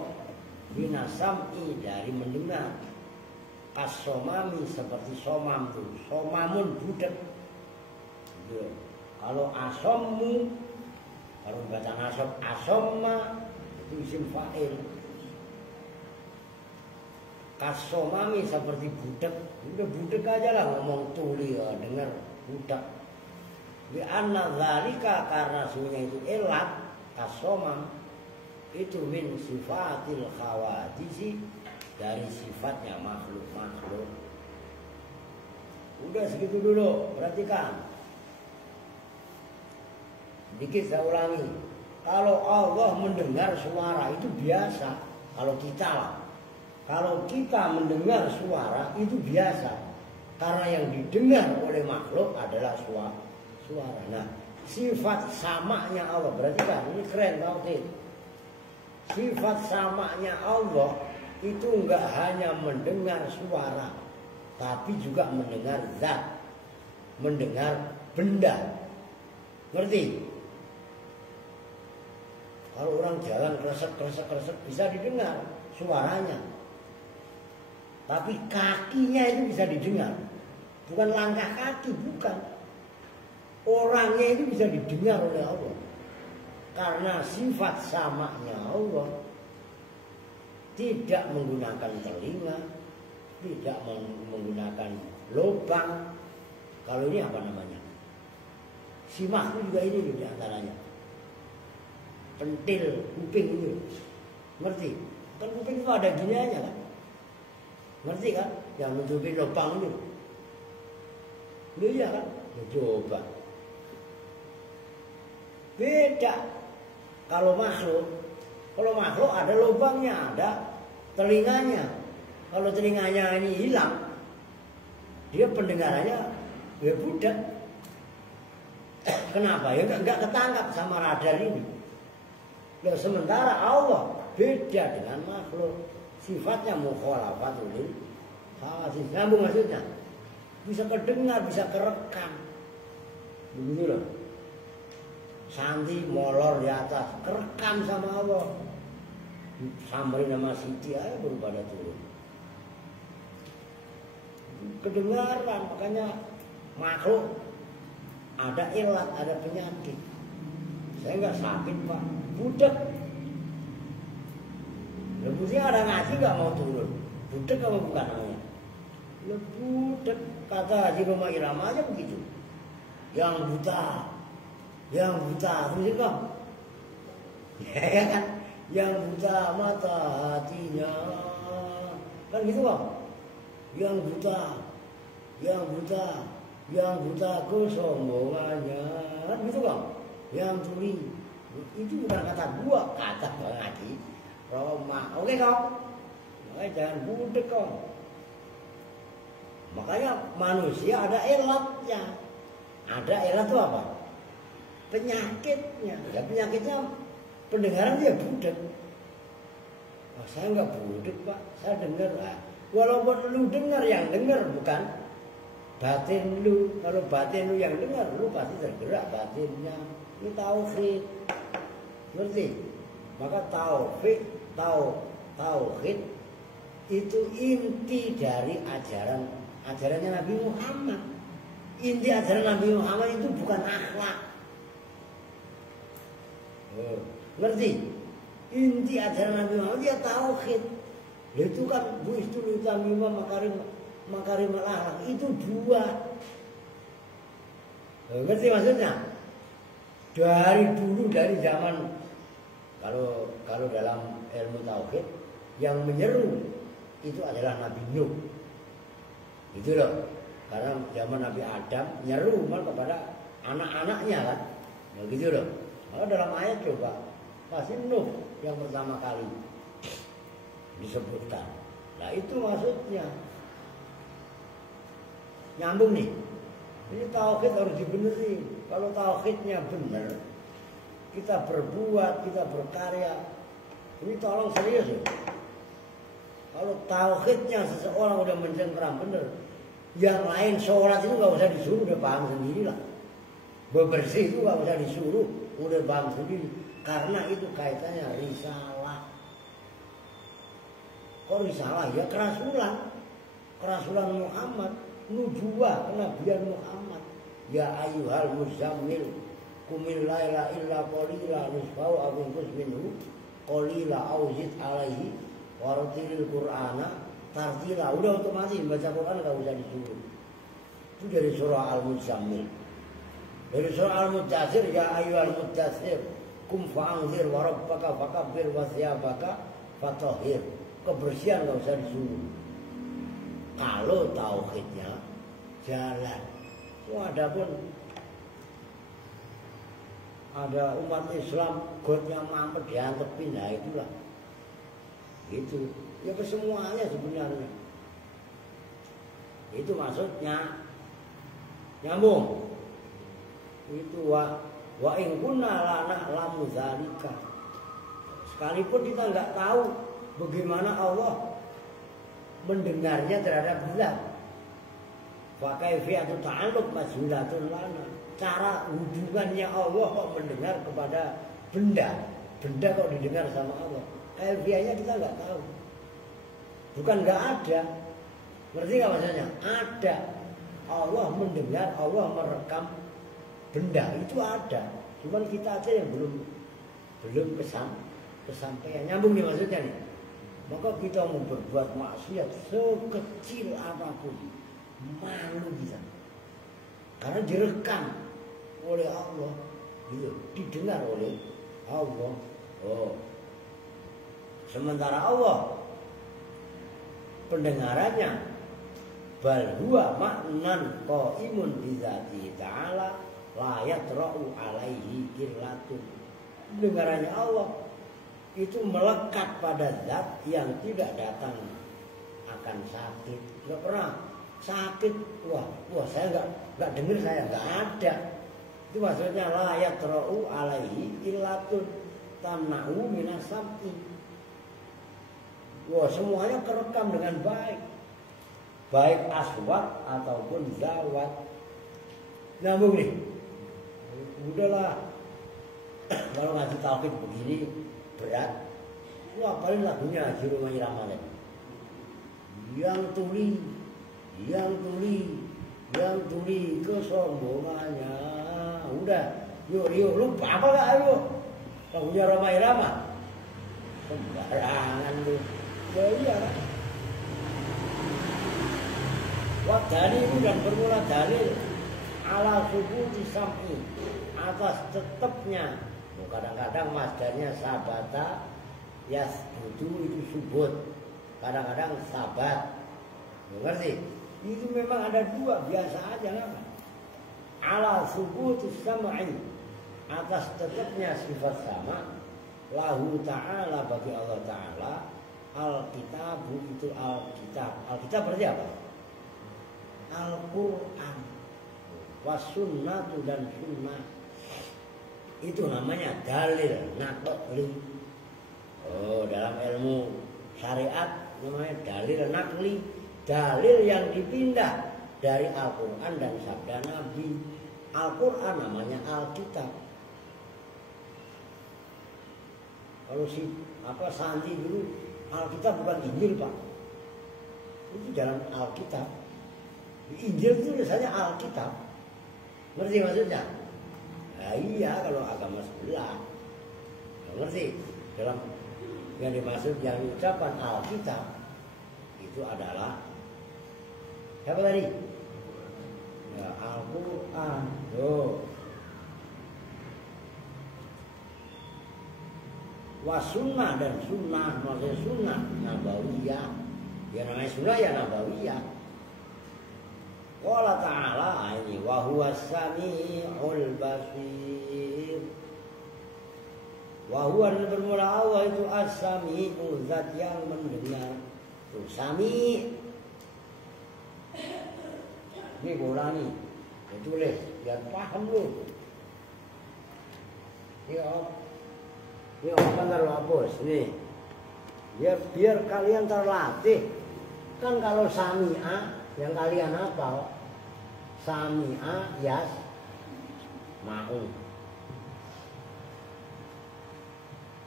binasam'i dari mendengar. Kasomami seperti somam tuh, somamun budak. Kalau asommu, kalau baca nasab asomma itu isim fa'il. Kasomami seperti budak, udah budak aja lah ngomong tuli ya, dengar budak. Bi anna dzalika karena semuanya itu ilat kasomam itu min sifatil khawadisi dari sifatnya makhluk-makhluk. Udah segitu dulu, perhatikan. Dikit saya ulangi. Kalau Allah mendengar suara itu biasa. Kalau kita lah. Kalau kita mendengar suara itu biasa. Karena yang didengar oleh makhluk adalah suara. Nah, sifat samanya Allah. Berarti kan ini keren tauhid. Sifat samanya Allah itu enggak hanya mendengar suara, tapi juga mendengar zat, mendengar benda. Ngerti? Kalau orang jalan kresek bisa didengar suaranya. Tapi kakinya itu bisa didengar. Bukan langkah kaki, bukan. Orangnya itu bisa didengar oleh Allah. Karena sifat samanya Allah tidak menggunakan telinga, tidak menggunakan lubang. Kalau ini apa namanya? Simak itu juga ini di antaranya. Pentil kuping itu, ngerti? Kan kuping itu ada giniannya kan, ngerti kan? Yang menutupi lubang itu, iya kan? Coba, beda. Kalau makhluk ada lubangnya, ada telinganya. Kalau telinganya ini hilang, dia pendengarannya ya budak. Kenapa? Ya enggak ketangkap sama radar ini. Nah, sementara Allah beda dengan makhluk. Sifatnya mukhalafatul hawasis. Nyambung maksudnya. Bisa kedengar, bisa kerekam. Begitu loh. Santi molor di atas, kerekam sama Allah. Samperin sama Siti aja baru pada turun. Kedengaran, makanya makhluk ada ilat, ada penyakit. Saya nggak sakit pak, budak. Lebusnya ada ngaji nggak mau turun, budak apa bukan namanya? Ya budak, kata Haji Roma Irama aja begitu. Yang buta, yang buta, terus kok, ya kan, yang buta mata hatinya, kan gitu kok, yang buta, yang buta, yang buta kesombongannya, kan gitu kok, yang tuli, itu bukan kata gua, kata Bang Adi, Roma, oke kok, makanya jangan budek kok. Makanya manusia ada elatnya. Ada elat itu apa? Penyakitnya. Ya penyakitnya pendengaran dia budek. Oh, saya nggak budek Pak, saya dengar. Walaupun lu dengar, yang dengar bukan batin lu. Kalau batin lu yang dengar, lu pasti tergerak batinnya. Ini tauhid. Ngerti? Maka tauhid itu inti dari ajarannya Nabi Muhammad. Inti ajaran Nabi Muhammad itu bukan akhlak. Ngerti? Inti ajaran Nabi Muhammad dia tauhid. Itu kan bu istulu tamimah makarim akhlak itu dua. Ngerti maksudnya? Dari dulu, dari zaman kalau dalam ilmu tauhid yang menyeru itu adalah Nabi Nuh. Itu loh, karena zaman Nabi Adam nyeru kepada anak-anaknya kan, ya gitu loh. Kalau dalam ayat coba pasti Nuh yang pertama kali disebutkan. Nah itu maksudnya nyambung nih. Ini tauhid harus dibenerin. Kalau tauhidnya benar, kita berbuat, kita berkarya. Ini tolong serius ya. Kalau tauhidnya seseorang udah mencengkeram bener, yang lain sholat itu nggak usah disuruh, udah paham sendiri lah. Bebersih itu nggak usah disuruh, udah paham sendiri. Karena itu kaitannya risalah. Kok risalah? Ya kerasulan Muhammad, nubuwah kenabian Muhammad. Ya ayyuhal muzammil qumil laila illa qalila nisfahu aw inqus minhu qalila aw zid alaihi waratilil Qur'ana tartila. Udah otomatis baca Quran gak usah disuruh. Itu dari surah Al-Muzammil. Dari surah Al-Mudaththir, ya ayyuhal mudaththir kum fa'anzir wa rabbaka fakabbir wa thiyabaka fatahhir. Kebersihan gak usah disuruh. Kalau tauhidnya jalan. Adapun ada umat Islam godnya mampet diantepin, nah itulah. Itu ya kesemuanya sebenarnya. Itu maksudnya nyambung. Itu wa in kunna la na'lamu dzalika. Sekalipun kita nggak tahu bagaimana Allah mendengarnya terhadap bulan. Wa kaifiyatu ta'alluq majhulatun lana. Cara hubungannya Allah kok mendengar kepada benda. Benda kok didengar sama Allah. Kaifiyahnya kita nggak tahu. Bukan nggak ada. Ngerti nggak maksudnya? Ada. Allah mendengar, Allah merekam benda itu ada. Cuman kita aja yang belum kesampaian. Nyambung nih maksudnya nih. Maka kita mau berbuat maksiat sekecil apapun, malu kita. Karena direkam oleh Allah, gitu, didengar oleh Allah. Oh. Sementara Allah pendengarannya bal huwa ma'nan qaimun bi dzati ta'ala la yatra'u alaihi illatun. Pendengarannya Allah itu melekat pada zat yang tidak datang akan sakit. Enggak pernah sakit. Wah saya enggak dengar, saya enggak ada. Itu maksudnya la yatra'u alaihi illatun tamna'u minas sam'i. Wah semuanya kerekam dengan baik, baik aswat ataupun zawat. Nyambung nih. Udahlah, kalau ngaji tauhid begini berat. Lu apalin lagunya Haji Rumah Irama. Yang tuli kesombongannya. Udah, yuk lu apa gak ayo? Lagunya Roma Irama. Sembarangan lu. Ya iya kan. Wah dalil itu dan bermula dalil ala subuti sam'i, atas tetapnya. Kadang-kadang masdarnya sabata yasbutu itu subut, kadang-kadang sabat. Ngerti? Itu memang ada dua, biasa aja nama. Ala subuti sam'i, atas tetapnya sifat sama. Lahu ta'ala, bagi Allah Ta'ala. Al-kitabu itu al-kitab. Al-kitab berarti apa? Al-Quran. Wasunnatu dan sunnah. Itu namanya dalil naqli. Oh, dalam ilmu syariat namanya dalil naqli. Dalil yang dipindah dari Al-Quran dan sabda Nabi. Al-Quran namanya Alkitab. Kalau Santi dulu, Alkitab bukan Injil, Pak. Itu dalam Alkitab. Injil itu biasanya Alkitab. Ngerti maksudnya? Nah, iya, kalau agama sebelah. Ngerti? Dalam yang dimaksud yang ucapan Alkitab itu adalah siapa tadi? Ya, Al-Quran. Wasunnah dan sunnah, maksudnya sunnah nabawiyah. Ya namanya sunnah ya nabawiyah. Qala ta'ala ini wa huwas sami'ul basir. Wa huwa, bermula Allah itu as-sami'u, zat yang mendengar. Tuh sami. Ini bola nih. Tulis biar paham lu. Ini apa taruh hapus nih. Biar kalian terlatih. Kan kalau sami'a yang kalian hafal, sami'a yas ma'u.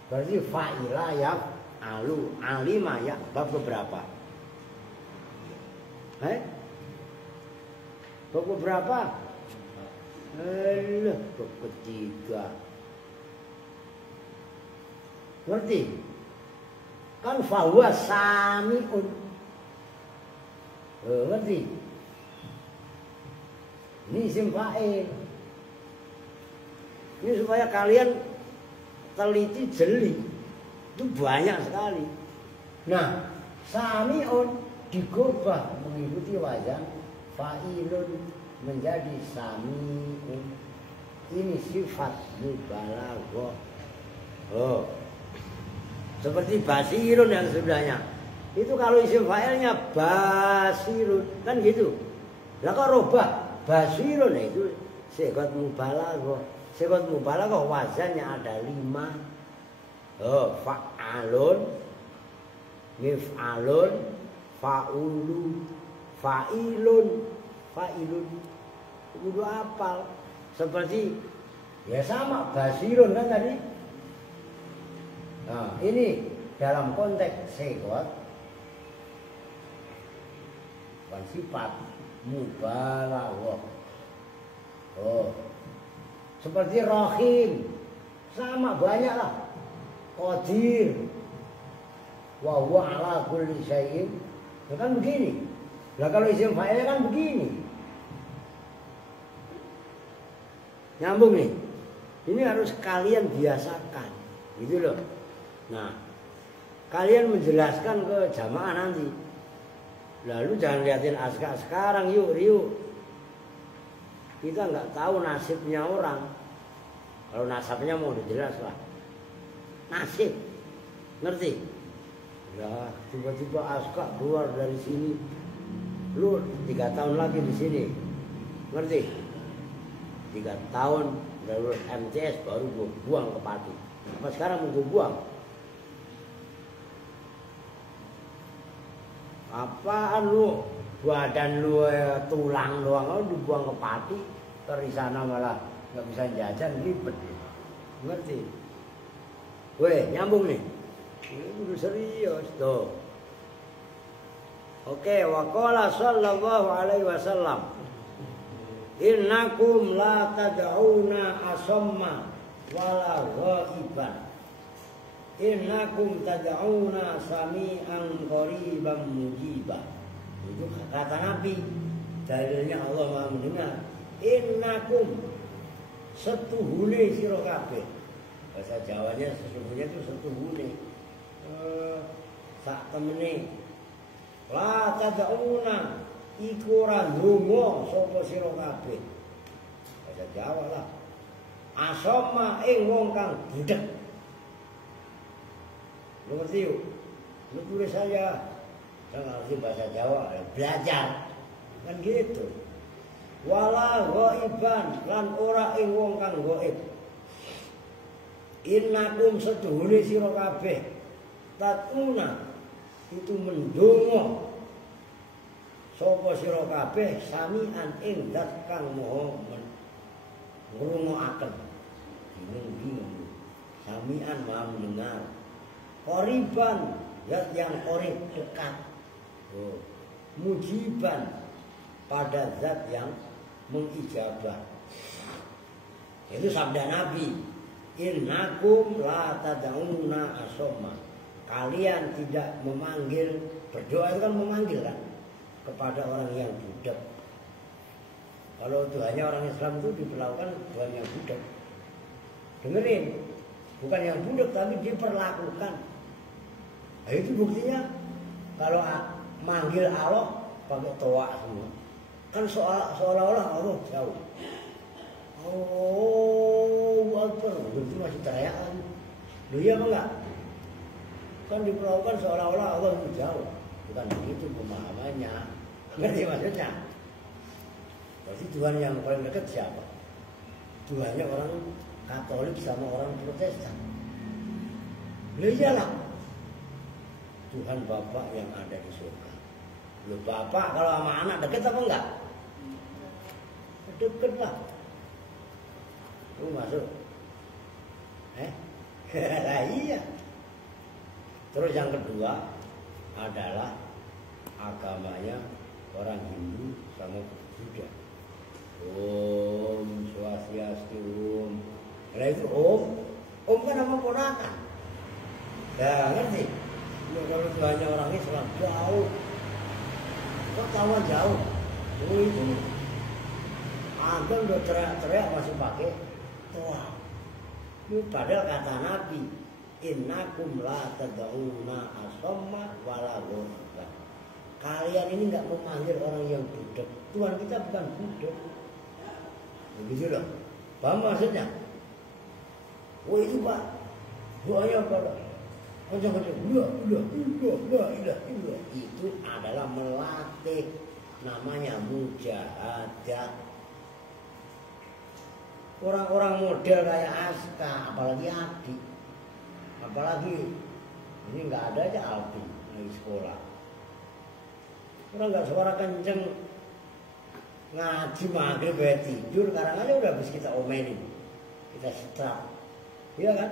Berarti fa'ila ya alu, alima ya bab berapa? Bab berapa? Bab ketiga. Ngerti? Kan fahuwa sami'un. Ngerti? Ini isim fa'il. Ini supaya kalian teliti jeli. Itu banyak sekali. Nah, sami'un digubah mengikuti wazan fa'ilun menjadi sami'un. Ini sifat mubalaghah. Seperti basirun yang sebelahnya. Itu kalau isim fa'ilnya basirun, kan gitu. Lah kok robah basirun itu sigat mubalaghah. Sigat mubalaghah wazannya ada 5. Fa'alun, mif'alun, fa'ulu, fa'ilun, fa'ilun. Itu apal. Seperti ya sama basirun kan tadi. Nah, ini dalam konteks sigat bukan sifat mubalaghah. Seperti rahim, sama banyak lah. Qadir, wa huwa ala kulli syai'in. Ya kan begini. Lah kalau isim fa'il kan begini. Nyambung nih. Ini harus kalian biasakan, gitu loh. Nah, kalian menjelaskan ke jamaah nanti. Lalu jangan liatin aska sekarang, yuk. Kita nggak tahu nasibnya orang. Kalau nasabnya mau dijelas lah. Nasib, ngerti? Ya, tiba-tiba aska keluar dari sini. Lu 3 tahun lagi di sini, ngerti? 3 tahun dari MTS baru gue buang ke Pati. Apa sekarang mau gue buang? Apaan lu? Badan lu tulang doang lu dibuang ke Pati, dari sana malah nggak bisa jajan, ribet. Ngerti? Weh, nyambung nih. Ini udah serius tuh. Oke, waqala sallallahu alaihi wasallam, innakum la tad'una asamma wala ghaiban. Innakum tad'una sami'an qariban mujibah. Itu kata Nabi. Dalilnya Allah Maha mendengar. innakum setuhune sira kabeh. Bahasa Jawanya sesungguhnya itu setuhune. Sak temene la tad'una iku ora ndonga sapa sira kabeh. Bahasa Jawa lah. Asoma ing wong kang budhek. Lu ngerti yuk? Lu tulis saja. Saya ngerti bahasa Jawa, belajar. Kan gitu. Wala ghaiban lan ora ing wong kang ghaib. Innakum setuhune sira kabeh tatuna itu mendonga sapa sira kabeh samian ing zat kang maha ngrungokaken. Bingung samian maha mendengar. Qoriban zat yang qorib dekat. Mujiban pada zat yang mengijabah. Itu sabda Nabi. Innakum la tad'una asoma. Kalian tidak memanggil, berdoa itu kan memanggil kan kepada orang yang budak. Kalau doanya orang Islam itu diperlakukan doa yang budak. Dengerin, bukan yang budak tapi diperlakukan. Nah, itu buktinya kalau manggil Allah pakai toa semua. Kan seolah-olah Allah jauh. Oh, Akbar, itu masih teriakan. Loh iya apa enggak? Kan diperlakukan seolah-olah Allah itu jauh. Bukan begitu pemahamannya. Ngerti maksudnya? Berarti Tuhan yang paling dekat siapa? Tuhannya orang Katolik sama orang Protestan. Loh iyalah. Tuhan Bapak yang ada di surga. Loh Bapak kalau sama anak dekat apa enggak? Dekat lah. Lu masuk. Lah iya. Terus yang kedua adalah agamanya orang Hindu sama Buddha. Om Swastiastu. Nah itu Om kan nama ponakan. Nah ngerti? Ya, kalau Tuhannya orang Islam jauh. Kok tahu jauh? Oh itu. Agam udah teriak-teriak masih pakai toa. Itu padahal kata Nabi, innakum la tad'una asomma wala ghaiban. Kalian ini enggak memanggil orang yang budak. Tuhan kita bukan budak. Begitu loh. Paham maksudnya? Oh itu Pak. Doanya apa? Itu adalah melatih, namanya mujahadah. Orang-orang model kayak Aska, apalagi Adi, apalagi ini nggak ada aja Aldi di sekolah. Orang nggak suara kenceng ngaji maghrib tidur, kadang aja udah habis kita omelin, kita setrap, iya kan?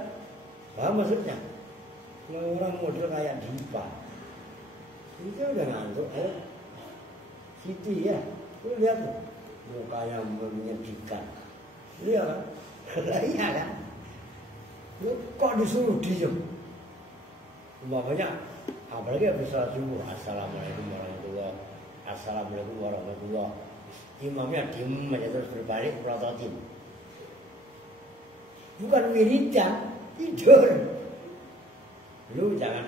Paham maksudnya? Orang model kayak Dipa itu udah ngantuk. Siti ya, lu lihat tuh mukanya menyedihkan, iya kan? Iya kan? Lu kok disuruh diem? Umpamanya apalagi habis sholat subuh, assalamualaikum warahmatullahi, assalamualaikum warahmatullahi. Imamnya diem aja terus berbalik prototin. Bukan wiridan, tidur. Lu jangan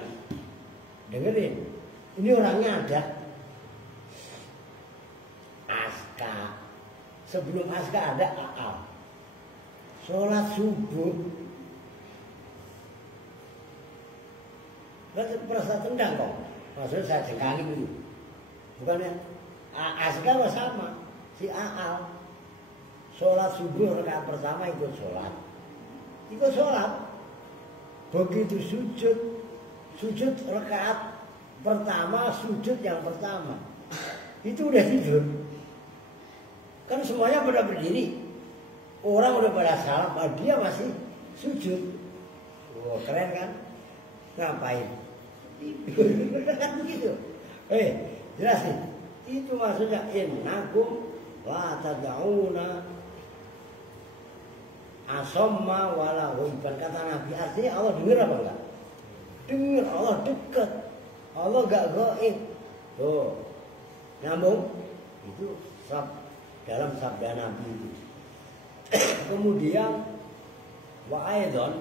dengerin. Ini orangnya ada. Aska. Sebelum Aska ada Aal. Sholat subuh. Gak merasa tendang kok. Maksudnya saya jengkangin dulu. Bukannya Aska sama. Si Aal. Sholat subuh rakaat pertama ikut sholat. Ikut sholat. Begitu sujud rakaat pertama, sujud yang pertama itu udah tidur. Kan semuanya pada berdiri, orang udah pada salam, dia masih sujud. Wah keren kan? Ngapain? Tidur kan begitu. Jelasin. Itu maksudnya innakum la tad'una asomma wala ghaiban. Kata Nabi, artinya Allah dengar apa enggak? Dengar, Allah dekat. Allah enggak gaib. Tuh. Nyambung? Itu dalam sabda Nabi itu. Kemudian wa aidon,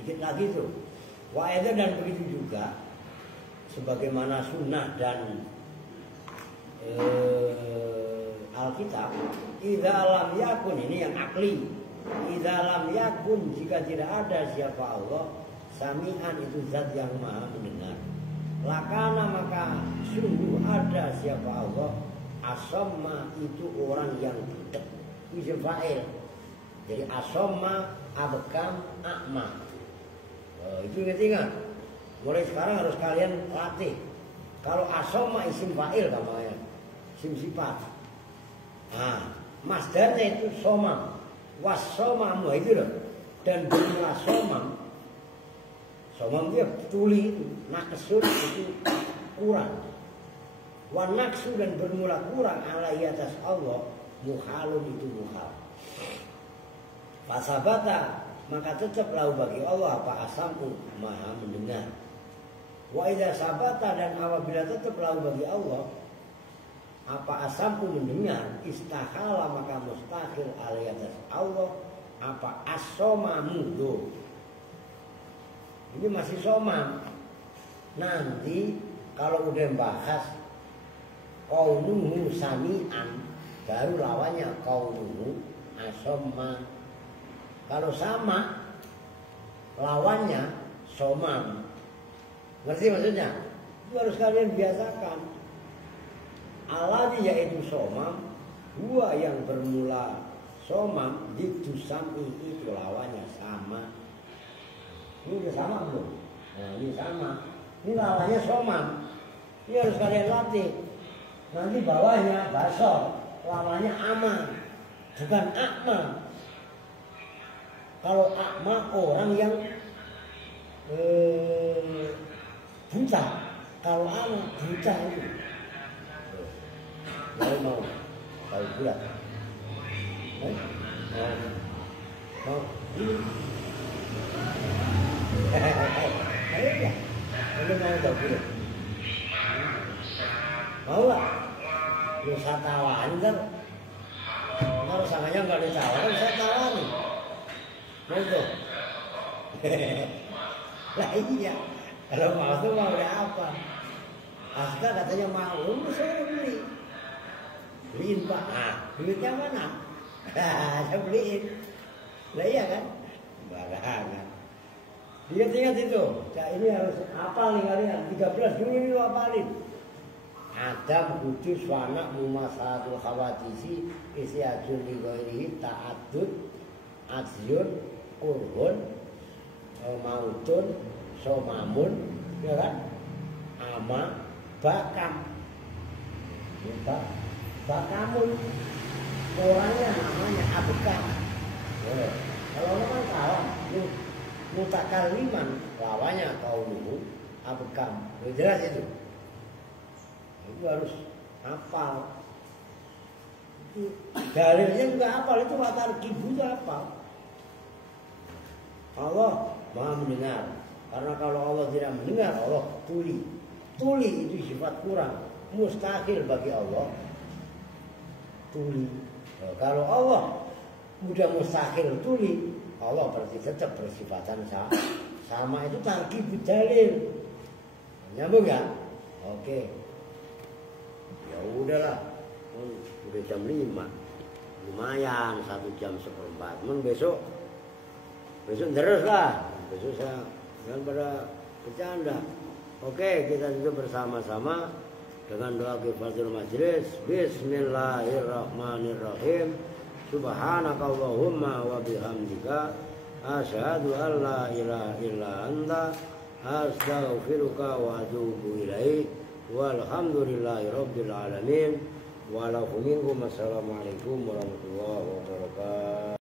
dikit lagi tuh, wa aidon, dan begitu juga sebagaimana sunnah dan Alkitab, idza lam yakun, ini yang akli, idza lam yakun, jika tidak ada siapa Allah, sami'an itu zat yang maha mendengar, lakana maka sungguh ada siapa Allah, asamma itu orang yang budak, isim fa'il. Jadi asamma, abkam, a'ma. Itu ingat. Mulai sekarang harus kalian latih. Kalau asamma isim fa'il namanya, isim sifat. Nah, masdarnya itu somam, wasomamu itu loh. Dan bermula somam dia tuli itu, naksun itu kurang. Wanaksu, dan bermula kurang alaihi atas Allah, muhalun itu muhal. Fasabata, maka tetap lahu bagi Allah apa asamu, maha mendengar. Wa idza sabata, dan apabila tetap lahu bagi Allah apa asamku mendengar, istahala maka mustahil alaihi atas Allah apa asomamu tuh. Ini masih somam. Nanti kalau udah bahas kaunuhu sami'an, baru lawannya kaunuhu asomma. Kalau sama, lawannya somam. Ngerti maksudnya? Itu harus kalian biasakan. Alladhi yaitu somam, dua yang bermula somam, itu sami, itu lawannya sama. Ini udah sama belum? Nah, ini sama. Ini lawannya somam. Ini harus kalian latih. Nanti bawahnya basor, lawannya ama, bukan akma. Kalau akma orang yang buta. Kalau ama buta itu. Mau tahu bulat? Mau ini? Ayo ya, kamu mau tahu bulat? Mau lah? Lu saya tawarin kan? Kalau sangatnya nggak ditawarin, saya tawarin. Mau tuh? Lah iya, kalau mau tuh mau udah apa? Aska katanya mau, saya beli. Beliin Pak, nah duitnya mana? Saya beliin. Lah iya kan? Barangan. Ingat-ingat itu. Nah, ini harus hafal nih kalian. 13 Juni ini lu hafalin. Adam kudus wanak mumasatul khawatisi isyajun li ghairihi ta'addud azyun kurhun mautun somamun, ya kan? Ama bakam. Bakamun orangnya namanya abekam. Kalau orang salah, mutakaliman lawannya kauluhu abekam. Jelas itu. Itu harus hafal. Dalilnya juga hafal, itu watar kibu itu hafal. Allah maha mendengar. Karena kalau Allah tidak mendengar, Allah tuli. Tuli itu sifat kurang. Mustahil bagi Allah tuli. Kalau Allah mudah mustahil tuli, Allah berarti tetap bersifatan sama. Itu tarkib dalil. Nyambung ya? Oke. Ya udahlah. Udah jam 5. Lumayan 1 jam 1/4. Besok terus lah. Besok saya jangan pada bercanda. Oke, kita tutup bersama-sama dengan doa kifaratul majlis. Bismillahirrahmanirrahim. Subhanakallahumma wa bihamdika asyhadu an la ilaha illa anta astaghfiruka wa atubu ilaik. Walhamdulillahirabbil alamin. Wa lakum minkum assalamualaikum warahmatullahi wabarakatuh.